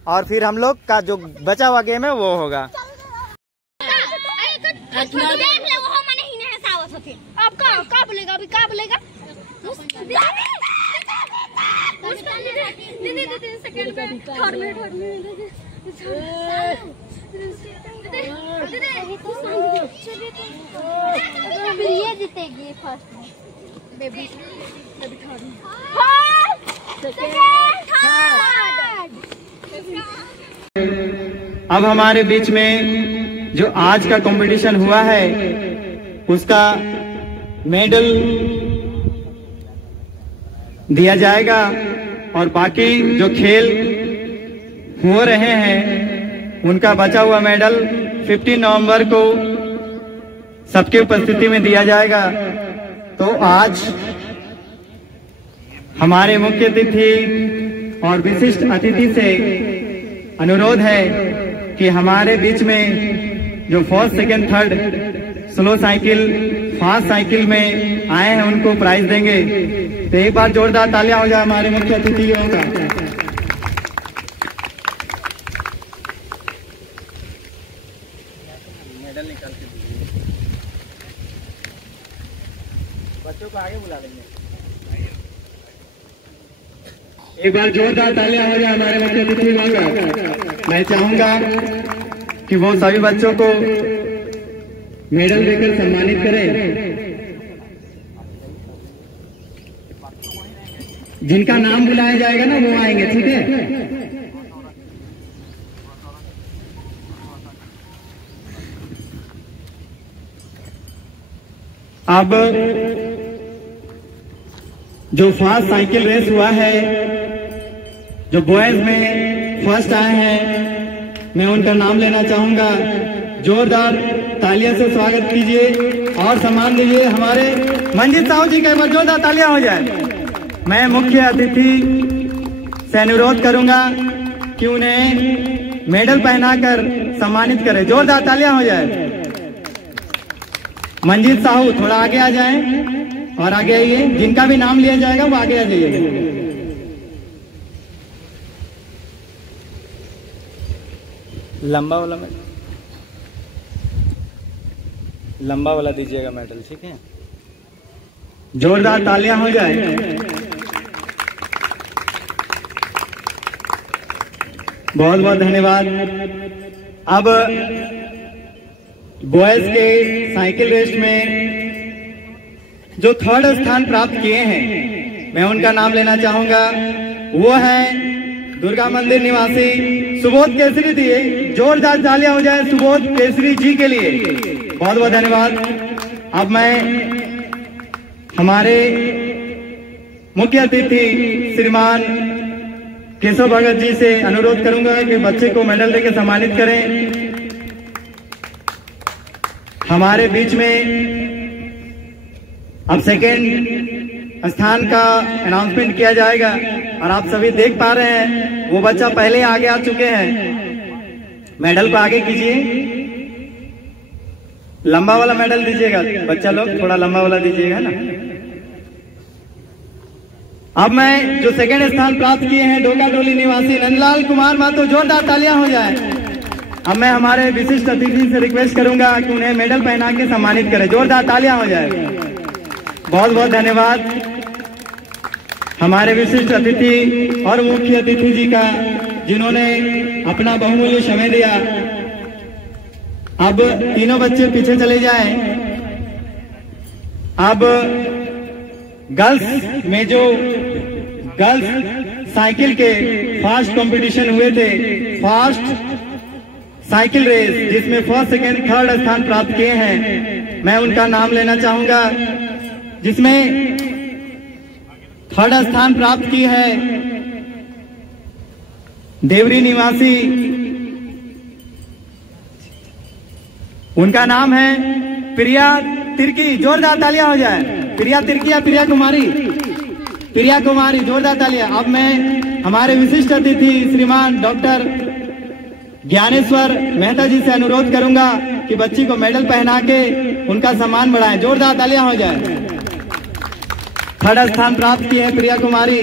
और फिर हम लोग का जो बचा हुआ गेम है वो होगा। ये जीतेगी फर्स्ट बेबी, अब हमारे बीच में जो आज का कंपटीशन हुआ है उसका मेडल दिया जाएगा और बाकी जो खेल हो रहे हैं उनका बचा हुआ मेडल 15 नवंबर को सबकी उपस्थिति में दिया जाएगा। तो आज हमारे मुख्य अतिथि और विशिष्ट अतिथि से अनुरोध है कि हमारे बीच में जो first second third slow cycle fast cycle में आए हैं उनको प्राइज देंगे। तो एक बार जोरदार तालियां हो जाए हमारे मुख्य अतिथियों का। मेडल निकाल के बच्चों को आगे बुला लेंगे। एक बार जोरदार तालियां हो जाए हमारे मुख्य अतिथियों का। मैं चाहूंगा कि वो सभी बच्चों को मेडल देकर सम्मानित करें। जिनका नाम बुलाया जाएगा ना वो आएंगे, ठीक है। अब जो फास्ट साइकिल रेस हुआ है, जो बॉयज में फर्स्ट आए हैं, मैं उनका नाम लेना चाहूंगा। जोरदार तालियां से स्वागत कीजिए और सम्मान दीजिए हमारे मंजीत साहू जी का। एक बार जोरदार तालियां हो जाए। मैं मुख्य अतिथि से अनुरोध करूंगा कि उन्हें मेडल पहनाकर सम्मानित करें। जोरदार तालियां हो जाए। मंजीत साहू थोड़ा आगे आ जाएं और आगे आइए। जिनका भी नाम लिया जाएगा वो आगे आ जाइए। लंबा वाला मेडल, लंबा वाला दीजिएगा मेडल, ठीक है। जोरदार तालियां हो जाए। बहुत बहुत धन्यवाद। अब बॉयज के साइकिल रेस में जो थर्ड स्थान प्राप्त किए हैं मैं उनका नाम लेना चाहूंगा। वो है दुर्गा मंदिर निवासी सुबोध केसरी दिए। जोरदार तालियां हो जाए सुबोध केसरी जी के लिए। बहुत बहुत धन्यवाद। अब मैं हमारे मुख्य अतिथि श्रीमान केशव भगत जी से अनुरोध करूंगा कि बच्चे को मेडल देकर सम्मानित करें। हमारे बीच में अब सेकेंड स्थान का अनाउंसमेंट किया जाएगा और आप सभी देख पा रहे हैं वो बच्चा पहले आगे आ चुके हैं। मेडल को आगे कीजिए। लंबा वाला मेडल दीजिएगा बच्चा लोग, थोड़ा लंबा वाला दीजिएगा ना। अब मैं जो सेकेंड स्थान प्राप्त किए हैं डोका टोली निवासी नंदलाल कुमार मातो, जोरदार तालियां हो जाए। अब मैं हमारे विशिष्ट अतिथि से रिक्वेस्ट करूंगा कि उन्हें मेडल पहना के सम्मानित करें। जोरदार तालियां हो जाए। बहुत बहुत धन्यवाद हमारे विशिष्ट अतिथि और मुख्य अतिथि जी का, जिन्होंने अपना बहुमूल्य समय दिया। अब तीनों बच्चे पीछे चले जाएं। अब गर्ल्स में जो गर्ल्स साइकिल के फास्ट कंपटीशन हुए थे, फास्ट साइकिल रेस जिसमें फर्स्ट सेकेंड थर्ड स्थान प्राप्त किए हैं, मैं उनका नाम लेना चाहूंगा। जिसमें थर्ड स्थान प्राप्त की है देवरी निवासी, उनका नाम है प्रिया तिर्की। जोरदार तालियां हो जाए। प्रिया तिर्की या प्रिया कुमारी? प्रिया कुमारी, जोरदार तालियां। अब मैं हमारे विशिष्ट अतिथि श्रीमान डॉक्टर ज्ञानेश्वर मेहता जी से अनुरोध करूंगा कि बच्ची को मेडल पहना के उनका सम्मान बढ़ाएं। जोरदार तालियां हो जाए। थर्ड स्थान प्राप्त की है प्रिया कुमारी।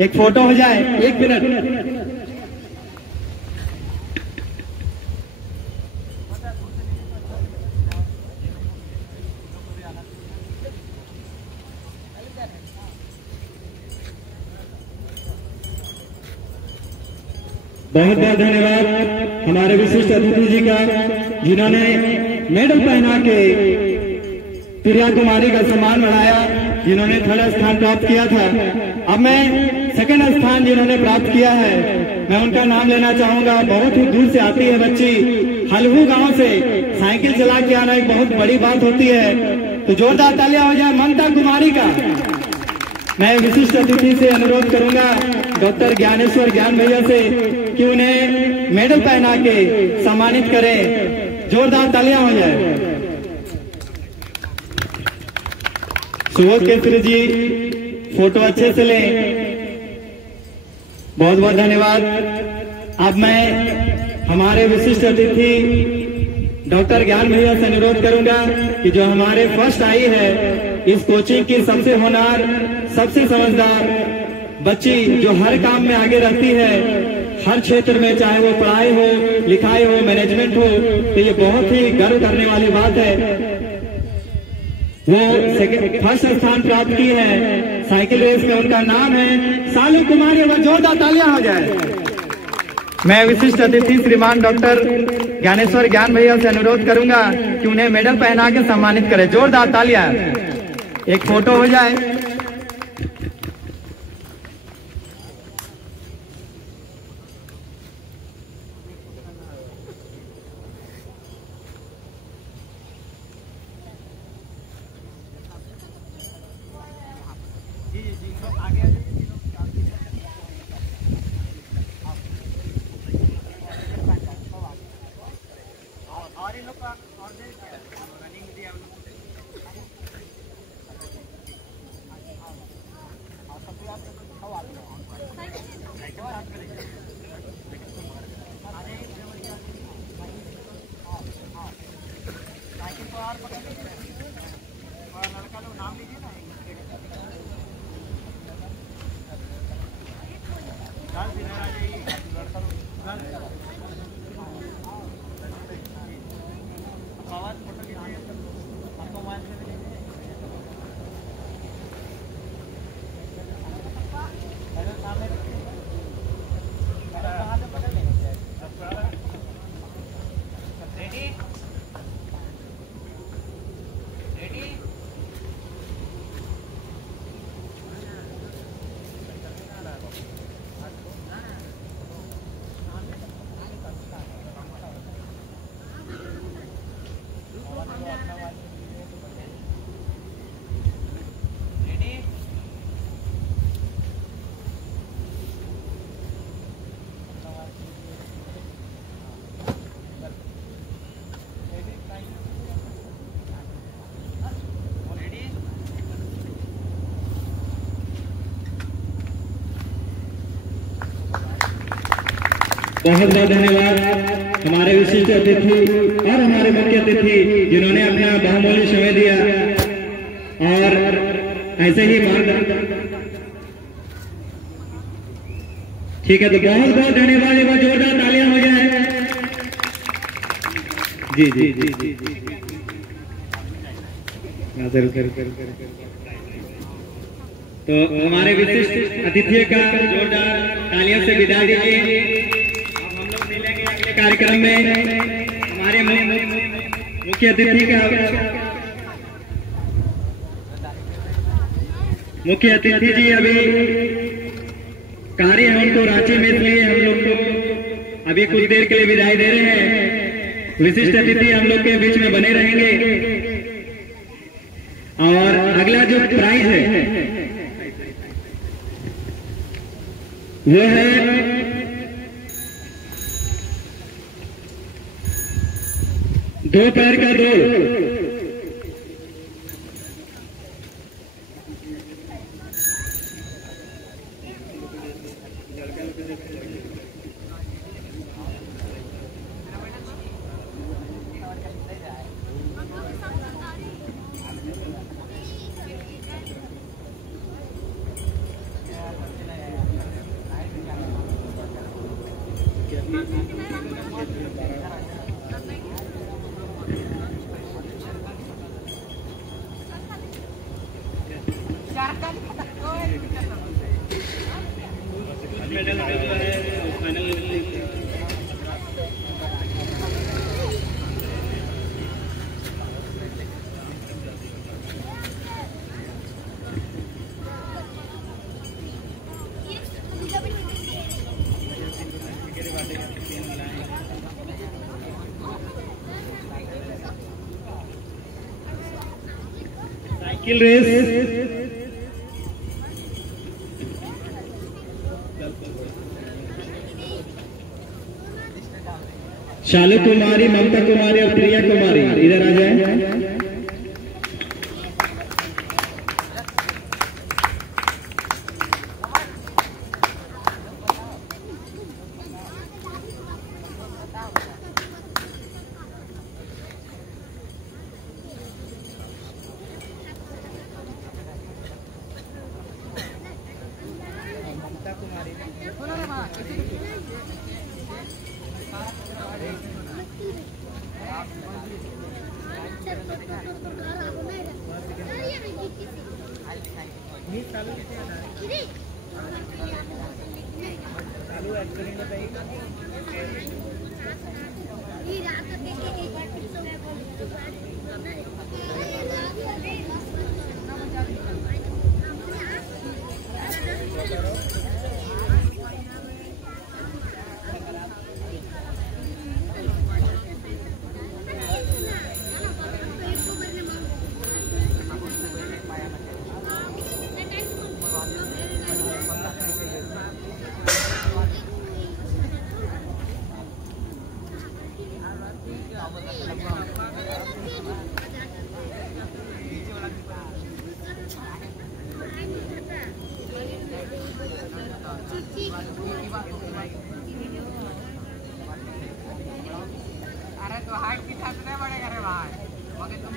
एक फोटो हो जाए, 1 मिनट। बहुत बहुत धन्यवाद हमारे विशिष्ट अतिथि जी का, जिन्होंने मेडल पहना के प्रिया कुमारी का सम्मान बढ़ाया, जिन्होंने थर्ड स्थान प्राप्त किया था। अब मैं सेकंड स्थान जिन्होंने प्राप्त किया है मैं उनका नाम लेना चाहूंगा। बहुत ही दूर से आती है बच्ची, हलहू गांव से। साइकिल चला के आना एक बहुत बड़ी बात होती है, तो जोरदार तालियां हो जाए ममता कुमारी का। मैं विशिष्ट अतिथि से अनुरोध करूंगा डॉक्टर ज्ञानेश्वर ज्ञान भैया से कि उन्हें मेडल पहना के सम्मानित करें। जोरदार तालियां हो जाए। सुबोध केसरी जी फोटो अच्छे से लें। बहुत बहुत धन्यवाद। अब मैं हमारे विशिष्ट अतिथि डॉक्टर ज्ञान भैया से अनुरोध करूंगा कि जो हमारे फर्स्ट आई है इस कोचिंग की सबसे होनहार, सबसे समझदार बच्ची, जो हर काम में आगे रहती है, हर क्षेत्र में, चाहे वो पढ़ाई हो, लिखाई हो, मैनेजमेंट हो, तो ये बहुत ही गर्व करने वाली बात है। वो फर्स्ट स्थान प्राप्त की है साइकिल रेस में। उनका नाम है सालू कुमारी। वह जोरदार तालियां हो जाए। मैं विशिष्ट अतिथि श्रीमान डॉक्टर ज्ञानेश्वर ज्ञान भैया से अनुरोध करूंगा कि उन्हें मेडल पहना के सम्मानित करें। जोरदार तालियां। एक फोटो हो जाए। बहुत बहुत धन्यवाद हमारे विशिष्ट अतिथि और हमारे मुख्य अतिथि जिन्होंने अपना बहुमूल्य समय दिया और ऐसे ही ठीक है। तो बहुत बहुत धन्यवाद। एक बार जोरदार तालियां हो जाए। जी जी जी जी तो हमारे विशिष्ट अतिथियों का जोरदार तालियों से विदाई दीजिए। कार्यक्रम में हमारे मुख्य अतिथि जी अभी कार्य है उनको रांची में, इसलिए हम लोग को अभी कुछ देर के लिए विदाई दे रहे हैं। विशिष्ट अतिथि हम लोग के बीच में बने रहेंगे। और अगला जो प्राइज है वो है 2 पैर का दौड़। साइकिल रेस शालू कुमारी, ममता कुमारी और प्रिया कुमारी इधर आ जाए। अरे तो हाइट की छत नहीं बढ़ेगा रे भाई, मगर तुम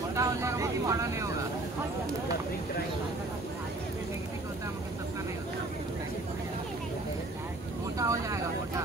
मोटा हो जाएगा वो बड़ा नहीं होगा। किसी को होता है मगर सबका नहीं होता, मोटा हो जाएगा मोटा।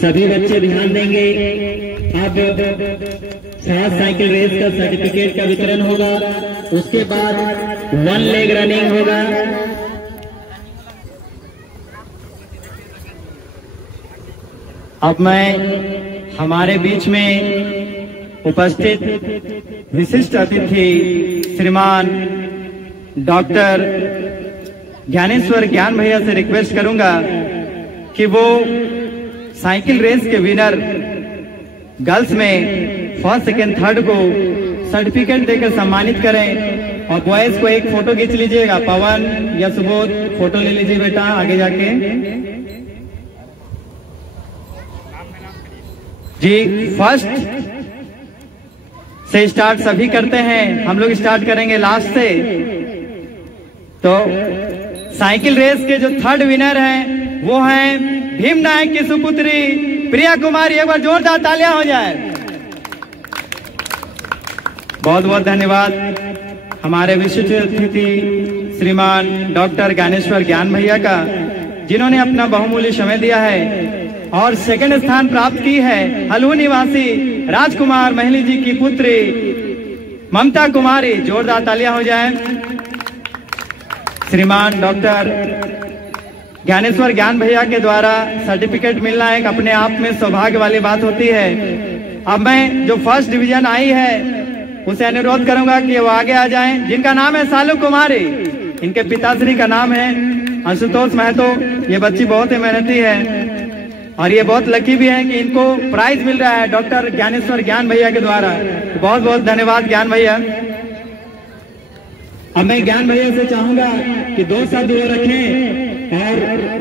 सभी बच्चे ध्यान देंगे। अब सात साइकिल रेस का सर्टिफिकेट का वितरण होगा, उसके बाद 1 लेग रनिंग होगा। अब मैं हमारे बीच में उपस्थित विशिष्ट अतिथि श्रीमान डॉक्टर ज्ञानेश्वर ज्ञान भैया से रिक्वेस्ट करूंगा कि वो साइकिल रेस के विनर गर्ल्स में फर्स्ट सेकेंड थर्ड को सर्टिफिकेट देकर सम्मानित करें, और बॉयज को एक फोटो खींच लीजिएगा। पवन या सुबोध फोटो ले लीजिए बेटा आगे जाके। जी फर्स्ट से स्टार्ट सभी करते हैं, हम लोग स्टार्ट करेंगे लास्ट से। तो साइकिल रेस के जो थर्ड विनर हैं वो हैं भीम नायक की सुपुत्री प्रिया कुमारी। एक बार जोरदार तालियां हो जाए। बहुत बहुत धन्यवाद हमारे विशिष्ट अतिथि श्रीमान डॉक्टर ज्ञानेश्वर ज्ञान भैया का, जिन्होंने अपना बहुमूल्य समय दिया है और सेकंड स्थान प्राप्त की है हल्हू निवासी राजकुमार महली जी की पुत्री ममता कुमारी। जोरदार तालियां हो जाएं। श्रीमान डॉक्टर ज्ञानेश्वर ज्ञान भैया के द्वारा सर्टिफिकेट मिलना एक अपने आप में सौभाग्य वाली बात होती है। अब मैं जो फर्स्ट डिवीजन आई है उसे अनुरोध करूंगा कि वो आगे आ जाएं, जिनका नाम है सालू कुमारी। इनके पिताश्री का नाम है आशुतोष महतो। ये बच्ची बहुत ही मेहनती है और ये बहुत लकी भी है कि इनको प्राइज मिल रहा है डॉक्टर ज्ञानेश्वर ज्ञान भैया के द्वारा। तो बहुत बहुत धन्यवाद ज्ञान भैया। अब मैं ज्ञान भैया से चाहूंगा कि 2 शब्द वो रखें और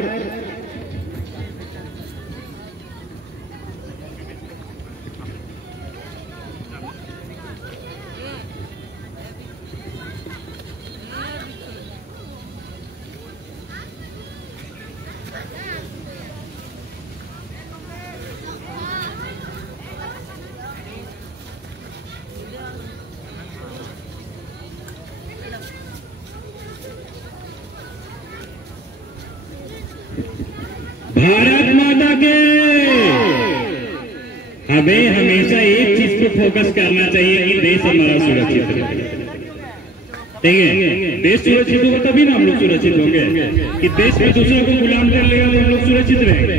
भारत माता के। हमें हमेशा एक चीज पे फोकस करना चाहिए कि देश हमारा सुरक्षित रहे। ठीक है, देश सुरक्षित होगा तभी ना हम लोग सुरक्षित होंगे। कि देश में दूसरे को गुलाम कर लेगा तो हम लोग सुरक्षित रहेंगे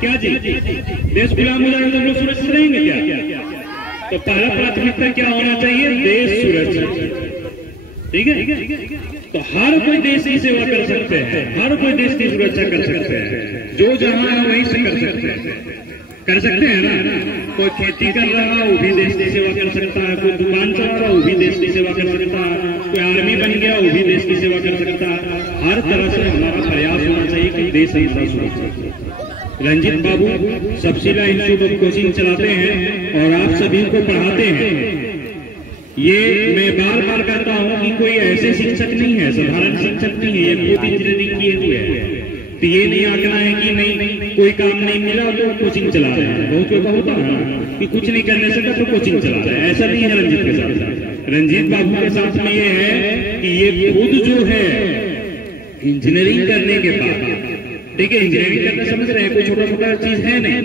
क्या जी? देश गुलाम हो जाएगा तो हम लोग सुरक्षित रहेंगे क्या? तो पहला प्राथमिकता क्या होना चाहिए? देश सुरक्षित। ठीक है, तो हर कोई देश की सेवा कर सकते हैं, हर कोई देश की सुरक्षा कर सकते हैं। जो जहां है वहीं से कर सकते हैं ना। कोई खेती कर रहा है वो भी देश की सेवा कर सकता है, कोई दुकान चला रहा है वो भी देश की सेवा कर सकता है, कोई आर्मी बन गया वो भी देश की सेवा कर सकता है। हर तरह से हमारा प्रयास होना चाहिए कि देश हमारा सुरक्षित। रंजीत बाबू सबसिला इंस्टीट्यूट ऑफ कोचिंग चलाते हैं और आप सभी को पढ़ाते हैं। ये मैं बार बार कहता हूँ कि कोई ऐसे शिक्षक नहीं है, साधारण शिक्षक नहीं है, ये खुद इंजीनियरिंग किए हुए हैं। तो ये नहीं आंकना है कि नहीं कोई काम नहीं मिला तो कोचिंग चला रहे हैं। बहुत लोग होता है कि कुछ नहीं करने सका तो कोचिंग चला रहे हैं। ऐसा नहीं है रंजीत के साथ। रंजीत बाबू के साथ में ये है कि ये खुद जो है इंजीनियरिंग करने के बाद, ठीक है, इंजीनियरिंग करना समझ रहे हैं, कोई छोटा छोटा चीज है नहीं।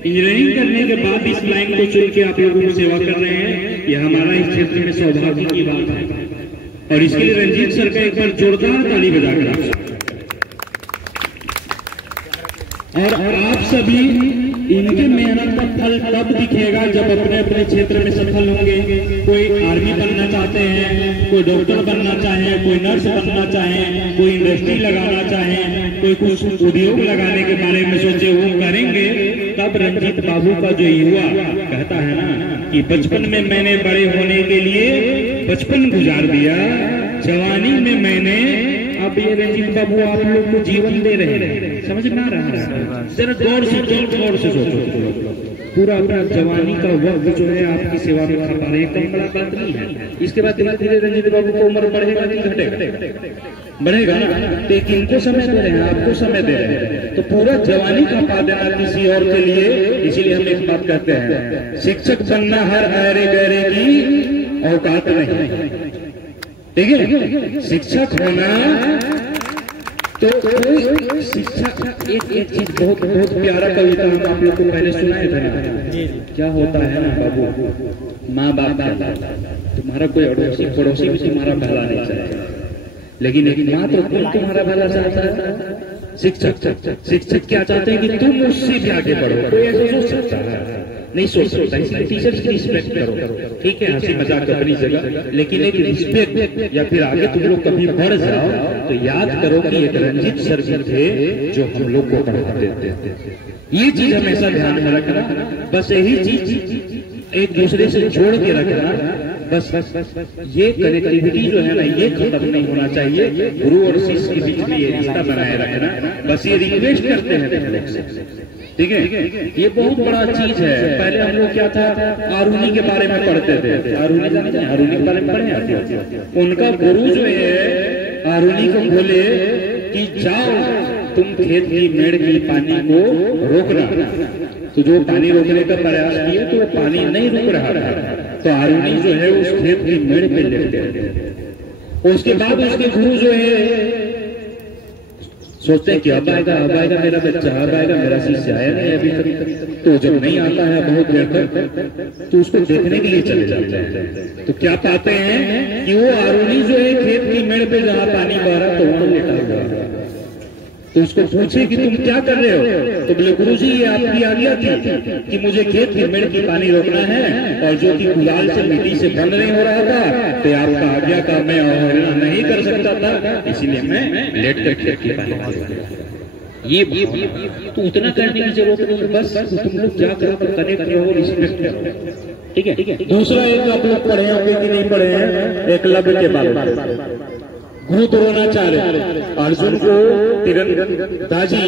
इंजीनियरिंग करने के बाद इस लाइन को चुन के आप लोगों को सेवा कर रहे हैं, ये हमारा इस क्षेत्र में सौभाग्य की बात है। और इसके लिए रंजीत सर का एक बार जोरदार ताली बजाकर। और आप सभी इनके मेहनत का फल तब दिखेगा जब अपने अपने क्षेत्र में सफल होंगे। कोई आर्मी बनना चाहते हैं, कोई डॉक्टर बनना चाहे, कोई नर्स बनना चाहे, कोई इंडस्ट्री लगाना चाहे, कोई कुछ उद्योग लगाने के बारे में सोचे, वो करेंगे। तब रंजीत बाबू का जो युवा कहता है ना कि बचपन में मैंने बड़े होने के लिए बचपन गुजार दिया, जवानी में मैंने। अब ये रंजीत बाबू आप लोग को जीवन दे रहे हैं, समझ में आ रहा है? जरा गौर से सोचो। पूरा अपना जवानी का वक्त जो है आपकी सेवा में कर पा रहे हैं, कम बड़ा बात नहीं है। इसके बाद धीरे धीरे रंजीत बाबू को उम्र बढ़ेगा कि बढ़ेगा ना। तो इनको समय दे रहे हैं, आपको समय दे रहे हैं, तो पूरा जवानी का पा देना किसी और के लिए। इसीलिए हम एक बात कहते हैं, शिक्षक बनना हर अरे गहरे की औकात नहीं। ठीक है, शिक्षक होना तो शिक्षा एक चीज बहुत बहुत प्यारा कविता हम आप लोग को पहले सुनाए थे ना। क्या होता है ना बाबू, माँ बाप तुम्हारा कोई पड़ोसी भी तुम्हारा भला नहीं चाहेगा, लेकिन एक मात्र कौन तुम्हारा भला चाहता है? शिक्षक क्या चाहते हैं कि तुम उससे भी आगे बढ़ो। कोई ऐसा सोच सकता है? नहीं सोच सकता। इसलिए टीचर्स की रिस्पेक्ट करो, ठीक है, हंसी मजाक अपनी जगह, लेकिन एक रिस्पेक्ट या फिर आगे तुम लोग कभी बढ़ जाओ तो याद करो कि एक रंजीत सर जी थे जो हम लोग को पढ़ाते थे। ये चीज हमेशा ध्यान में रखना। बस यही चीज एक दूसरे से जोड़ के रखना। बस ये कनेक्टिविटी जो है ना, ये खत्म नहीं होना चाहिए। गुरु और शिष्य के बीच में ये रिश्ता बनाए रखना। बस ये रिक्वेस्ट करते हैं, ठीक है। ये बहुत बड़ा चीज है। पहले हम लोग क्या था, आरुनी के बारे में पढ़ते थे। आरुनी जाने जाए, आरुनी के बारे में पढ़े आते। उनका गुरु जो है आरुनी को बोले कि जाओ तुम खेत की मेड़ की पानी को रोकना। तो जो पानी रोकने का प्रयास किया तो वो पानी नहीं रुक रहा था। तो आरुनी जो है उस खेत की मेड़ पे लेट गए। उसके बाद उसके गुरु जो है सोचते हैं कि अब आएगा मेरा बच्चा, अब आएगा मेरा शिष्य, आया नहीं अभी तक। तो जब नहीं आता है बहुत देर तक तो उसको देखने के लिए चले जाते हैं। तो क्या पाते हैं कि वो आरुणी जो है खेत की मेड़ पे जहाँ पानी बह रहा तो वहां लेटा हुआ है। तो उसको पूछे कि तुम क्या कर रहे हो? तो बोले गुरुजी ये आपकी आज्ञा थी कि मुझे खेत की मेड़ की पानी रोकना है और जो कि कुदाल से मिट्टी से बंद नहीं हो रहा था, तो आपका आज्ञा का मैं अवहेलना नहीं कर सकता था, इसलिए मैं लेट कर खेत की पानी ये तो उतना करने की जरूरत नहीं, बस तुम लोग क्या करो तो कनेक्ट रहो, रिस्पेक्ट करो, ठीक है। दूसरा एक आप लोग पढ़े होंगे कि नहीं पढ़े हैं, एकलव्य के बारे में। गुरु द्रोणाचार्य अर्जुन को तीरंदाजी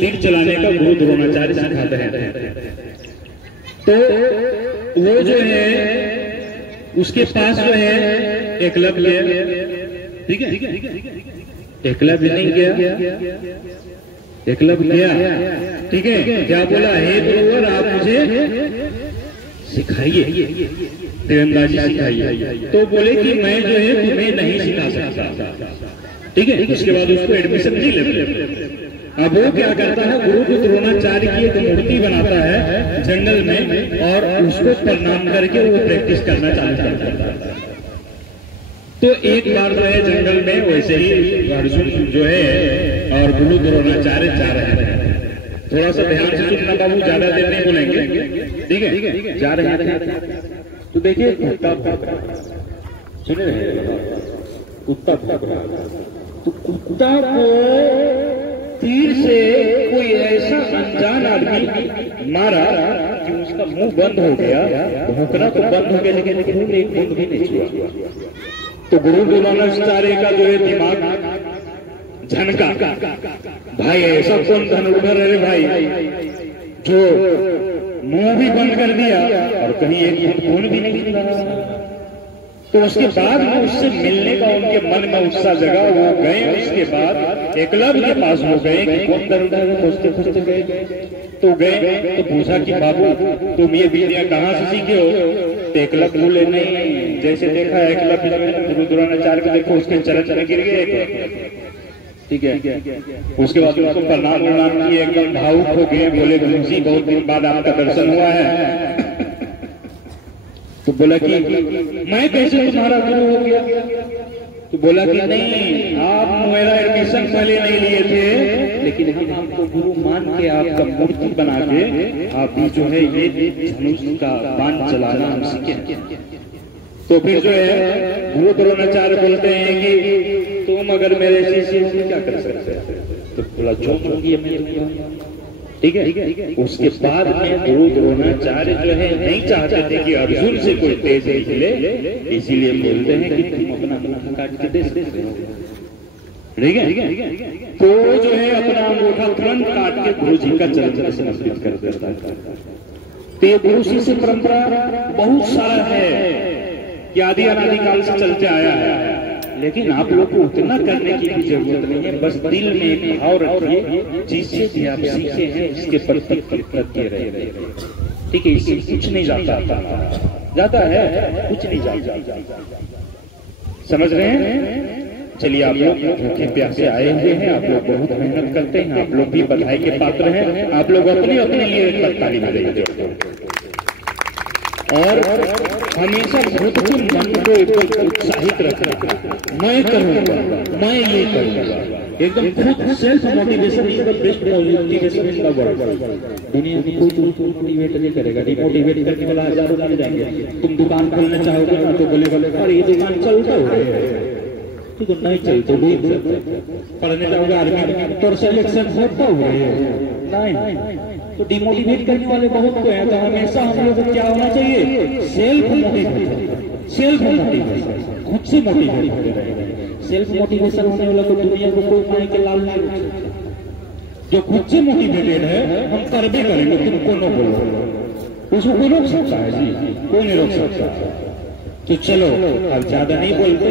तीर चलाने का गुरु द्रोणाचार्य सिखाते हैं। तो वो जो है उसके पास जो है एकलव्य, ठीक है, एकलव्य नहीं गया, एकलव्य गया, ठीक है, क्या बोला, हे गुरुवर आप मुझे सिखाइए, तीरंदाजी सिखाइए। तो बोले कि मैं जो है तुम्हें नहीं सिखा सकता, ठीक है। उसके बाद उसको एडमिशन नहीं लेते। अब वो क्या करता है, गुरु को द्रोणाचार्य की एक मूर्ति बनाता है जंगल में और उसको प्रणाम करके वो प्रैक्टिस करना चालू करता है। तो एक बार जो है जंगल में वैसे ही अर्जुन जो है और गुरु द्रोणाचार्य जा रहे हैं। थोड़ा सा ध्यान से सुनना बाबू, ज्यादा देर नहीं बोलेंगे, ठीक है। जा रहे हैं तो देखिए कुत्ता भौंक रहा, सुन रहे हैं, कुत्ता भौंक रहा। तो कुत्ता को तीर से कोई ऐसा अनजान आदमी मारा कि उसका मुंह बंद हो गया, भौंकना तो बंद हो गया लेकिन खून एक बूंद भी नहीं छुआ। तो गुरु द्रोणाचार्य का जो है दिमाग झनका, भाई ऐसा कौन धनुर्धर है भाई जो मुंह भी बंद कर दिया और कहीं एक खून भी नहीं निकला। तो उसके बाद में उससे मिलने का उनके मन में उत्साह जगा, वो गए। उसके बाद एकलव्य के पास हो गए कि कौन धनुर्धर है, खोजते खोजते गए। तो गए तो पूछा कि बाबू तुम ये विद्या कहाँ से सीखे हो? तो एकलव्य बोले नहीं, जैसे देखा एकलव्य गुरु द्रोणाचार्य को देखो उसके चरण में गिर गए, ठीक है। उसके बाद उसको प्रणाम किए, एकदम भावुक हो गए, बोले गुरु जी बहुत दिन बाद आपका दर्शन हुआ है। तो बोला कि मैं कैसे तुम्हारा गुरु हो गया? तो बोला कि नहीं, आप मेरा एडमिशन पहले नहीं लिए थे, लेकिन हम आपको गुरु मान के आपका मूर्ति बना के आप भी जो है ये धनुष का बाण चलाना हम सीखे। तो फिर जो है गुरु द्रोणाचार्य बोलते हैं कि तुम अगर मेरे शिष्य हो क्या कर सकते हैं? तो बोला जो होगी ठीक है। उसके बाद में गुरु द्रोणाचार्य जो है नहीं चाहते थे कि अर्जुन से कोई तेज निकले, इसीलिए बोलते हैं कि तुम अपना मुंह काट के दे सकते हो, ठीक है। तो जो है अपना अंगूठा तुरंत काट के गुरु जी का चरण से समर्पित कर देता है। तो ये गुरु शिष्य परंपरा बहुत सारा है कि आदि अनादिकाल से चलते आया है, लेकिन आप लोग को उतना करने की भी जरूरत नहीं है। बस दिल में एक भाव रखिए, जिससे भी आप सीखे हैं इसके प्रति कृतज्ञ रहे, ठीक है। इससे कुछ नहीं जाता है, कुछ नहीं जाता, समझ रहे हैं? चलिए आप लोग भूखे प्यासे आए हुए हैं, आप लोग बहुत मेहनत करते हैं, आप लोग भी बधाई के पात्र हैं। आप लोग अपने अपने लिए ताली बजाइए और हमेशा खुद के मन को एकदम उत्साहित रखना, मैं करूंगा, मैं ये करूंगा, एकदम खुद self motivation is the best motivation in the world. दुनिया में कोई तुमको मोटिवेट नहीं करेगा, डिमोटिवेट करने वाला हजारों मिल जाएंगे। तुम दुकान खोलना चाहोगे ना तो बोलेगा अरे ये दुकान चलता है, ठीक है, नहीं चलते पढ़ने जाओगे आर्मी तो सिलेक्शन होता हुआ नहीं, तो डिमोटिवेट करने वाले बहुत को हैं। तो हमेशा हम लोग को क्या होना चाहिए? सेल्फ मोटिवेशन, सेल्फ मोटिवेशन, खुद से मोटिवेट होते रहेंगे। सेल्फ मोटिवेशन होने वाला को दुनिया को कोई माई के लाल नहीं रोक सकता। जो खुद से मोटिवेटेड है हम कर भी करेंगे, तुमको न बोलो, उसको कोई रोक सकता है जी? कोई नहीं रोक सकता। तो चलो अब ज्यादा नहीं बोलते,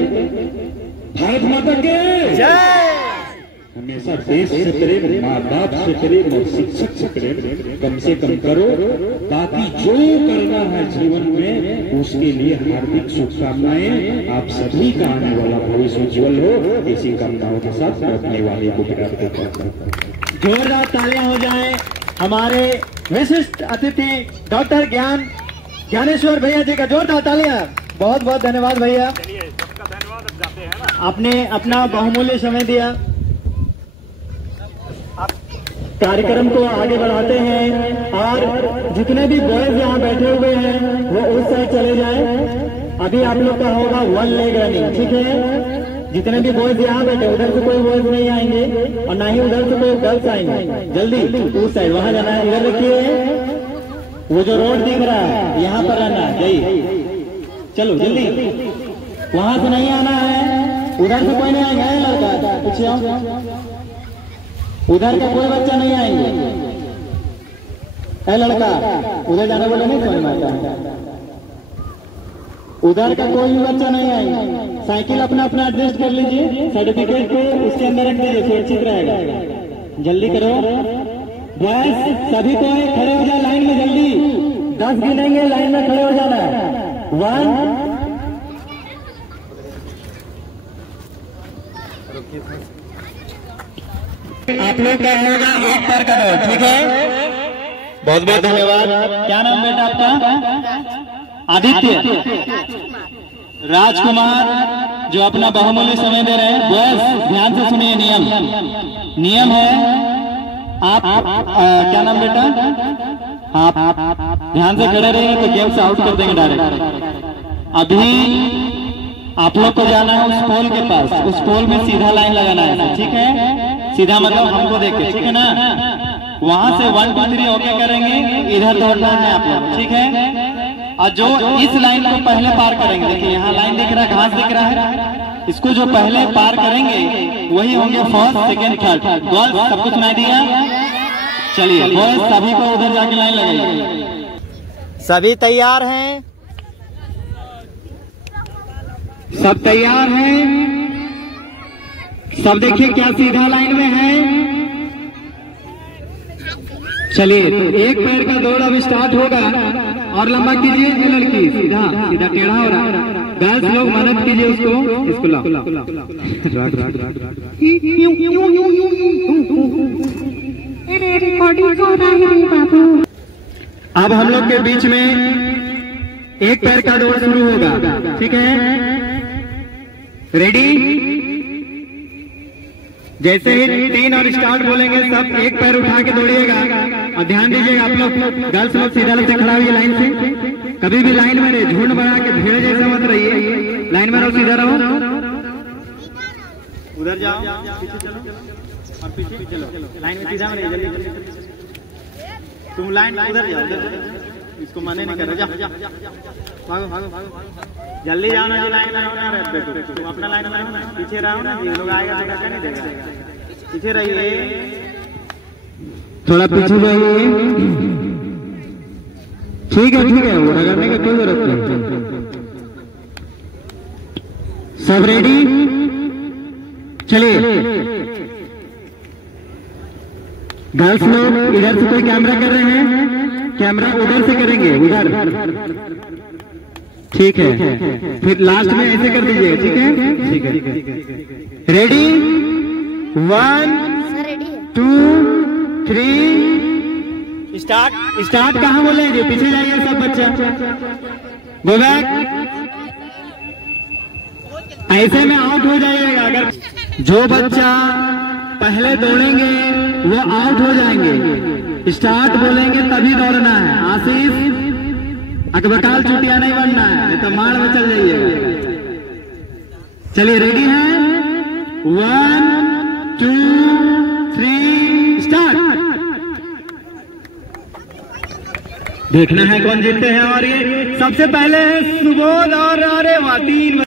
भारत माता के जय। हमेशा हमेशा देश से प्रेम, माँ बाप से प्रेम और शिक्षक से प्रेम कम से कम करो। बाकी जो करना है जीवन में उसके लिए हार्दिक शुभकामनाएं। आप सभी का आने वाला भविष्य उज्ज्वल हो, इसी कामनाओं के साथ मैं अपने वाले को प्राप्त करता हूँ। जोरदार तालियां हो जाएं हमारे विशिष्ट अतिथि डॉक्टर ज्ञानेश्वर भैया जी का। जोरदार तालियां। बहुत बहुत धन्यवाद भैया, आपने अपना बहुमूल्य समय दिया। कार्यक्रम को आगे बढ़ाते हैं और जितने भी बॉयज यहाँ बैठे हुए हैं वो उस साइड चले जाएं। अभी आप लोग का होगा 1 लेग रनिंग, ठीक है। जितने भी बॉयज यहाँ बैठे, उधर से कोई बॉयज नहीं आएंगे और ना ही उधर से कोई गर्ल्स आएंगे। जल्दी उस साइड वहां जाना है। इधर देखिए, वो जो रोड दिख रहा है यहाँ पर रहना है। जय चलो जल्दी, वहां से नहीं आना है, उधर से कोई नहीं आएगा। लड़का पीछे आओ, उधर का कोई बच्चा नहीं आएंगे। है लड़का, उधर जाने बोले नहीं समझ में आता है। उधर का कोई भी बच्चा नहीं आएंगे। साइकिल अपना अपना एडजस्ट कर लीजिए, सर्टिफिकेट को उसके अंदर रख दीजिए, सुरक्षित रहेगा। जल्दी करो बॉयज, सभी को खड़े हो जाए लाइन में। जल्दी 10 गिनेंगे, लाइन में खड़े हो जाना है। 1 आप लोग का होगा 1 पैर का दौड़, ठीक है। बहुत बहुत धन्यवाद। क्या नाम बेटा आपका? आदित्य राजकुमार, जो अपना बहुमूल्य समय दे रहे हैं। बॉयज ध्यान से सुनिए, नियम है। आप क्या नाम बेटा? आप ध्यान से खड़े रहिए तो गेम से आउट कर देंगे डायरेक्ट। अभी आप लोग को जाना है उस पोल के पास, उस पोल में सीधा लाइन लगाना है, ठीक है। सीधा मतलब हमको देख के, ठीक है ना। वहां से 1 2 3 ओके करेंगे, इधर दौड़ना है आप लोग, ठीक है। और जो इस लाइन को पहले पार करेंगे, देखिए यहाँ लाइन दिख रहा है, घास दिख रहा है, इसको जो पहले पार करेंगे वही होंगे फर्स्ट, सेकेंड, थर्ड। गर्ल्स सबको सुनाई दिया? चलिए बॉयज सभी को उधर जाके लाइन लगाइए। सभी तैयार हैं? सब तैयार हैं? सब देखिए क्या सीधा लाइन में है। चलिए 1 पैर का दौड़ अब स्टार्ट होगा। और लंबा कीजिए लड़की, सीधा सीधा टेढ़ा हो रहा है। गर्ल्स लोग मदद कीजिए उसको, इसको लाओ। अब हम लोग के बीच में 1 पैर का दौड़ शुरू होगा, ठीक है। रेडी? जैसे ही 3 और स्टार्ट बोलेंगे सब 1 पैर उठा के दौड़िएगा। और ध्यान दीजिएगा आप लोग, गर्ल्स लोग सीधा से खड़ा हुई लाइन से, कभी भी लाइन में रहे, झुंड बना के भीड़ जैसा मत रहिए। लाइन में रहो, सीधा रहो। उधर जाओ, पीछे चलो और पीछे चलो, लाइन में सीधा में रहिए। जल्दी तुम लाइन उधर जाओ, इसको मने नहीं कर रहे। जा भागो भागो भागो, जल्दी जाओ ना जी, लाइन में ना रहे। तुम अपना लाइन में रहो, पीछे रहो ना जी, लोग आएगा तो क्या नहीं देगा। पीछे रहिए, थोड़ा पीछे जाइए। ठीक है वो रगड़ने का कोई जरूरत नहीं। सब रेडी? चलिए गर्ल्स लोग इधर से कोई कैमरा कर रहे हैं, कैमरा उधर से करेंगे, उधर, ठीक है। फिर लास्ट में ऐसे कर दीजिए, ठीक है। ठीक है, रेडी? 1 2 3 स्टार्ट। कहाँ बोलेंगे? पीछे जाइए सब बच्चा, गो बैक। ऐसे में आउट हो जाइएगा। अगर जो बच्चा पहले दौड़ेंगे वो आउट हो जाएंगे। स्टार्ट बोलेंगे तभी दौड़ना है। आशीष अकबकाल चुटिया नहीं बनना है, नहीं तो मार में चल जाइए। चलिए रेडी है? 1 2 3 स्टार्ट। देखना है कौन जीतते हैं। और ये सबसे पहले सुबोध और अरे वातीन।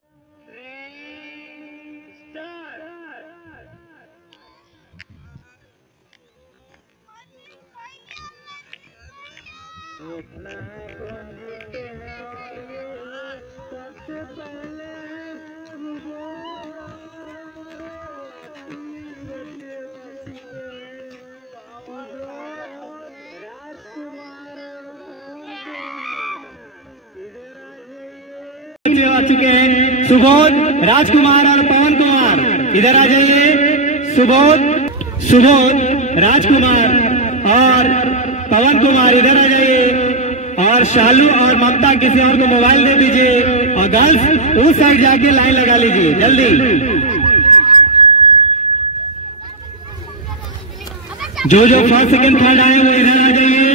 आ चुके हैं सुबोध, राजकुमार और पवन कुमार, इधर आ जाइए। सुबोध, राजकुमार और पवन कुमार इधर आ जाइए। और शालू और ममता किसी और को मोबाइल दे दीजिए और गर्ल्स उस साइड जाके लाइन लगा लीजिए जल्दी। जो फर्स्ट सेकंड थर्ड आए वो इधर आ जाइए।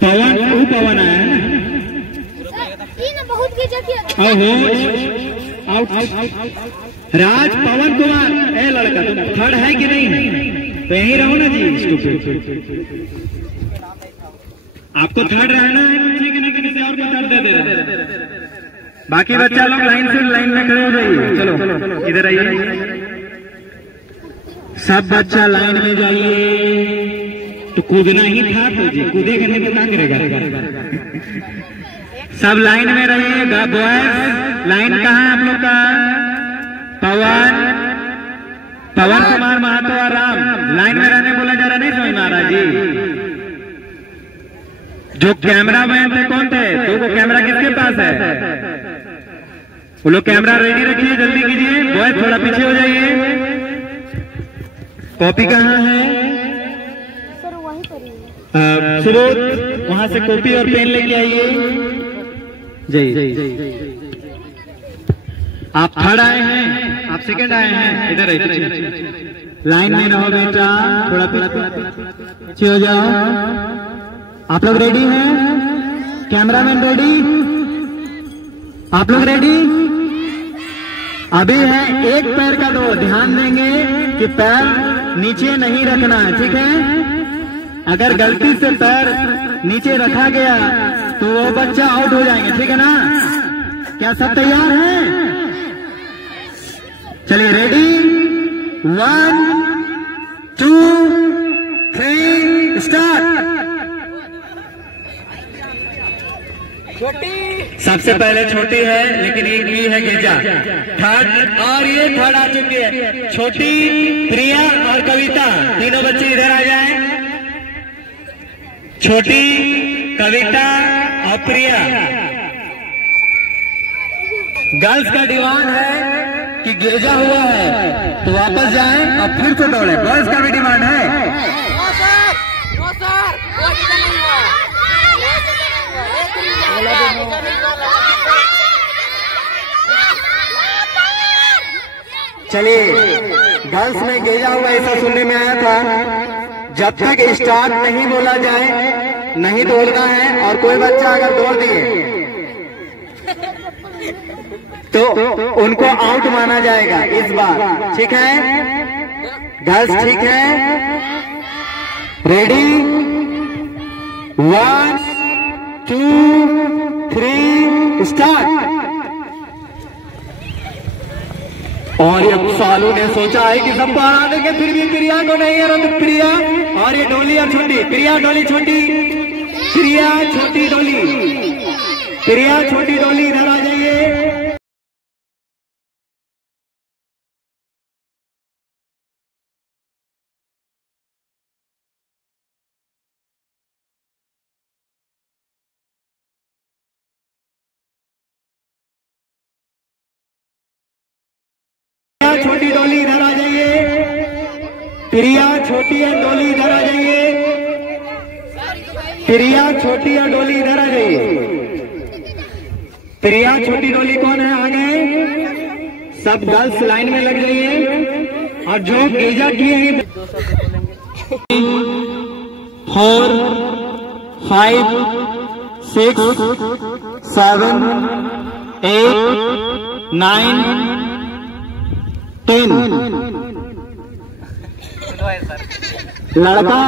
पवन आया है ना, राज पवन कुमार, ए लड़का तुम थर्ड है कि नहीं है? तो यहीं रहो ना जी। आपको थर्ड रहना है ठीक है ना, किसी और को थर्ड दे दे। बाकी बच्चा लोग लाइन में खड़े हो जाइए। चलो इधर आइए, सब बच्चा लाइन में जाइए। तो कूदना ही था तो जी, कूदेगा नहीं तो क्या करेगा। सब लाइन में रहिएगा। बॉयज लाइन कहाँ है आप लोग का? पवन कुमार महतो और राम लाइन में रहने बोला जा रहा, नहीं समझ में आ रहा जी। जो कैमरा मैन थे कौन थे? दो को कैमरा किसके पास है? वो लोग कैमरा रेडी रखिए, जल्दी कीजिए। बॉयज थोड़ा पीछे हो जाइए। कॉपी कहाँ है? सुबोध वहां से कॉपी और पेन लेके आइए। जय आप थर्ड आए हैं, आप सेकंड आए हैं, इधर आइए। लाइन में रहो बेटा, थोड़ा पीछे हो जाओ। आप लोग रेडी हैं? Cameraman ready? आप लोग रेडी? अभी है एक पैर का दो, ध्यान देंगे कि पैर नीचे नहीं रखना है, ठीक है? अगर गलती से पैर नीचे रखा गया तो वो बच्चा आउट हो जाएंगे, ठीक है ना? क्या सब तैयार हैं? चलिए रेडी, 1 2 3 स्टार्ट। सबसे पहले छोटी है लेकिन एक ही है गेजा, थर्ड, और ये थर्ड आ चुकी है। छोटी, प्रिया और कविता, तीनों बच्चे इधर आ जाएं। छोटी, कविता और प्रिया। गर्ल्स का डिमांड है कि गेजा हुआ है तो वापस जाएं और फिर से दौड़े। बॉयज का भी डिमांड है। चलिए, गर्ल्स में गेजा हुआ ऐसा सुनने में आया था। जब तक स्टार्ट नहीं बोला जाए नहीं दौड़ना है, और कोई बच्चा अगर दौड़ दिए तो उनको आउट माना जाएगा इस बार, ठीक है? गर्ल्स ठीक है? Ready, 1 2 3 start. और ये सालू ने सोचा है कि सब बाहर देंगे, फिर भी प्रिया को नहीं है। तो प्रिया और ये डोली और छोटी, प्रिया डोली छोटी, प्रिया छोटी डोली, प्रिया छोटी डोली इधर आ जाइए। छोटी डोली इधर आ जाइए। प्रिया छोटी है डोली इधर आ जाइए। प्रिया छोटी है डोली इधर आ जाइए। प्रिया छोटी डोली कौन है? आगे सब गर्ल्स लाइन में लग जाइए। और जो गेजा किए हैं 4 5 6 7 8 9 10। लड़का,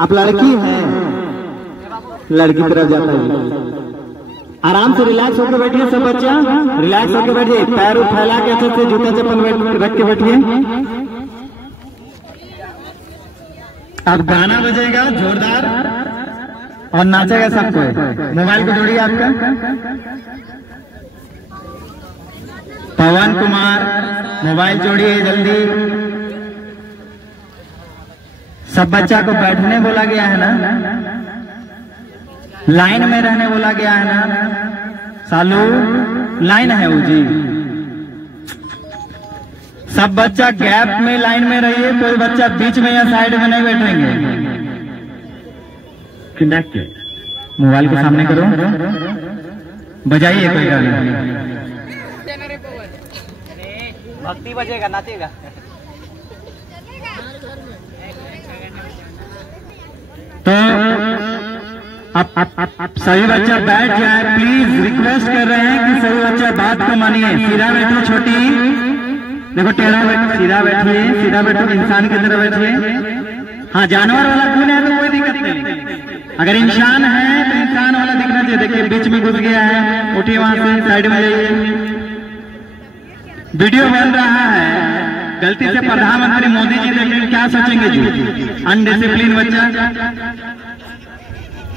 आप लड़की हैं, लड़की तरफ जाता है। आराम से रिलैक्स होकर बैठिए, सब बच्चा रिलैक्स होकर बैठिए। पैर फैला के अच्छे से जूता चप्पल रख के बैठिए। अब गाना बजेगा जोरदार और नाचेगा सब कोई। मोबाइल को जोड़िए आपका। पवन कुमार मोबाइल जोड़िए जल्दी। सब बच्चा को बैठने बोला गया है ना, लाइन में रहने बोला गया है ना। सालू लाइन है वो जी, सब बच्चा गैप में लाइन में रहिए, कोई बच्चा बीच में या साइड में नहीं बैठेंगे। मोबाइल के सामने करो, बजाइए कोई गाना, भक्ति बजेगा, नाचेगा। तो अब सभी बच्चा बैठ जाए, प्लीज रिक्वेस्ट कर रहे हैं कि सभी बच्चा बात को मानिए। सीधा बैठो, छोटी देखो, टेढ़ा बैठो, सीधा बैठिए, सीधा बैठो, इंसान की तरह बैठिए। हाँ, जानवर वाला खून है तो कोई दिक्कत नहीं, अगर इंसान है तो इंसान वाला दिखना चाहिए। देखिए बीच में घुस गया है, उठिए वहां से, साइड में जाइए। वीडियो बन रहा है, गलती से प्रधानमंत्री मोदी जी देखेंगे क्या सोचेंगे जी, अनडिसिप्लिन बच्चा।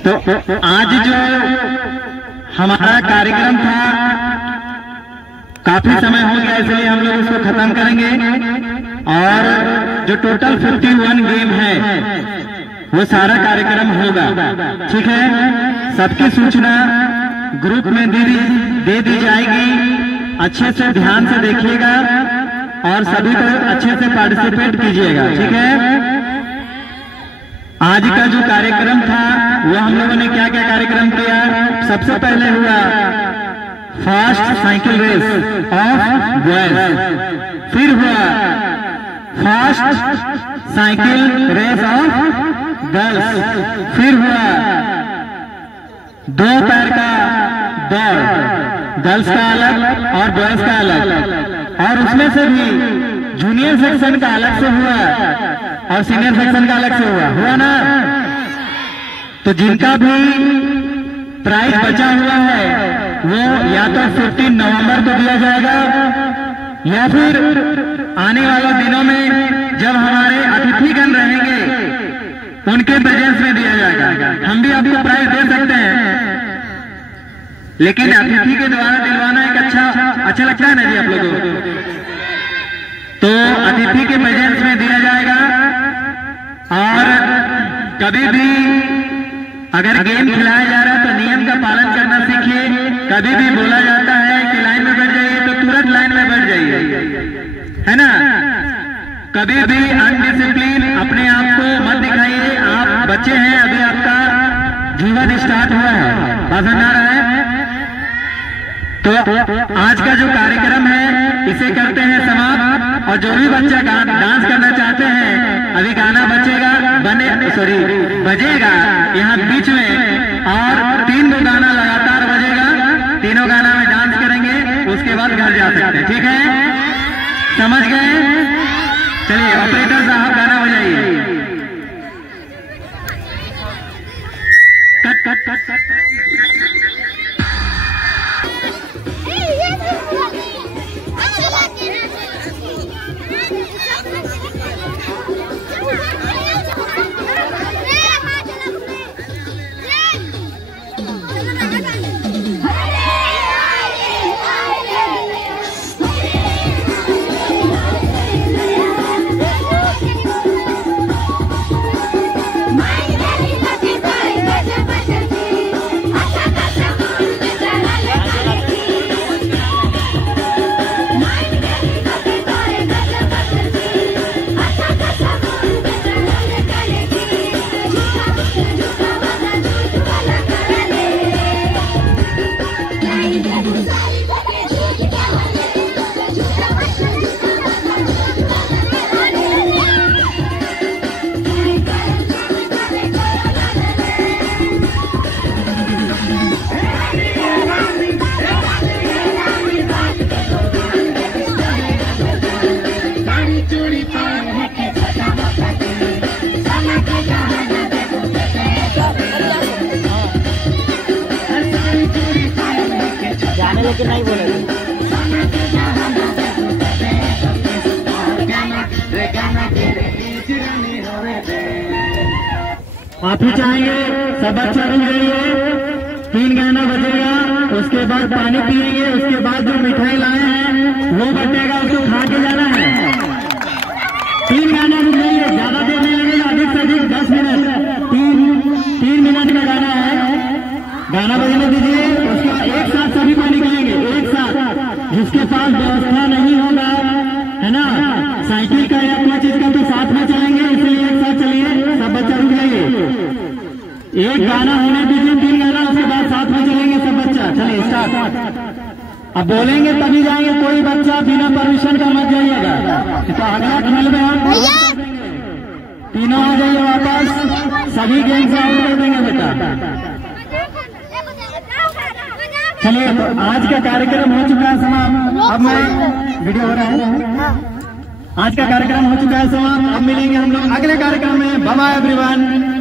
तो आज जो हमारा कार्यक्रम था काफी समय हो गया, इसलिए हम लोग इसको खत्म करेंगे। और जो टोटल 51 गेम है वो सारा कार्यक्रम होगा, ठीक है। सबकी सूचना ग्रुप में दे दी जाएगी, अच्छे से ध्यान से देखिएगा और सभी को अच्छे से पार्टिसिपेट कीजिएगा, ठीक है। आज का जो कार्यक्रम था वो हम लोगों ने क्या क्या कार्यक्रम किया। सबसे पहले हुआ fast cycle race of boys, फिर हुआ fast cycle race of girls, फिर हुआ 2 पैर का दौड़, गर्ल्स का अलग और बॉयज का अलग, और उसमें से भी जूनियर सेक्शन का अलग से हुआ और सीनियर सेक्शन का अलग से हुआ ना। तो जिनका भी प्राइज बचा हुआ है वो या तो 15 नवंबर को दिया जाएगा या फिर आने वाले दिनों में जब हमारे अतिथिगण रहेंगे उनके प्रेजेंस में दिया जाएगा। हम भी आपको प्राइज दे सकते हैं, लेकिन अतिथि के द्वारा दिलवाना एक अच्छा लगता है ना जी आप लोगों को। तो अतिथि के प्रेजेंस में दिया जाएगा। और कभी भी अगर गेम खिलाया जा रहा है तो नियम का पालन करना सीखिए। कभी भी बोला जाता है कि लाइन में बैठ जाइए तो तुरंत लाइन में बैठ जाइए, है ना। कभी भी अनडिसिप्लिन अपने आप को मत दिखाइए। आप बच्चे हैं, अभी आपका जीवन स्टार्ट हुआ है, बात समझ आ रहा है। तो आज का जो कार्यक्रम है इसे करते हैं समाप्त। और जो भी बच्चा डांस करना चाहते हैं, अभी गाना बजेगा यहाँ बीच में, और 3 गाना लगातार बजेगा, तीनों गाना में डांस करेंगे, उसके बाद घर जा सकते हैं, ठीक है, समझ गए। चलिए ऑपरेटर साहब गाना बजाइए। Cut cut cut cut. लेकिन नहीं बोले आप ही चाहेंगे सब बच्चा रुक जाइए। 3 गाना बजेगा, उसके बाद पानी पिएंगे, उसके बाद जो मिठाई लाए हैं वो बटेगा उसको खा के जाना है। 3 गाना बुझाइए, ज्यादा देर नहीं लगेगा, अधिक से अधिक 10 मिनट, 3 मिनट का गाना है। गाना बजने दीजिए, उसके बाद एक साथ सभी को निकलेंगे, एक साथ। जिसके पास व्यवस्था नहीं होगा, है ना, साइकिल का या कोई चीज का, तो साथ में चलेंगे, इसलिए एक साथ चलिए, सब बच्चा रुक जाइए। एक गाना होने दीजिए, 3 गाना, उसके बाद साथ में चलेंगे सब बच्चा। चलिए स्टार्ट। अब बोलेंगे तभी जाएंगे, कोई बच्चा बिना परमिशन का मत जाइएगा। तो अगला खेल में हम तीनों आ जाइए वापस, सभी गेम से आउट कर देंगे बेटा। चलिए, तो आज का कार्यक्रम हो चुका है समाप्त। अब मैं वीडियो हो रहा है, आज का कार्यक्रम हो चुका है समाप्त। अब मिलेंगे हम लोग अगले कार्यक्रम में। Bye bye everyone.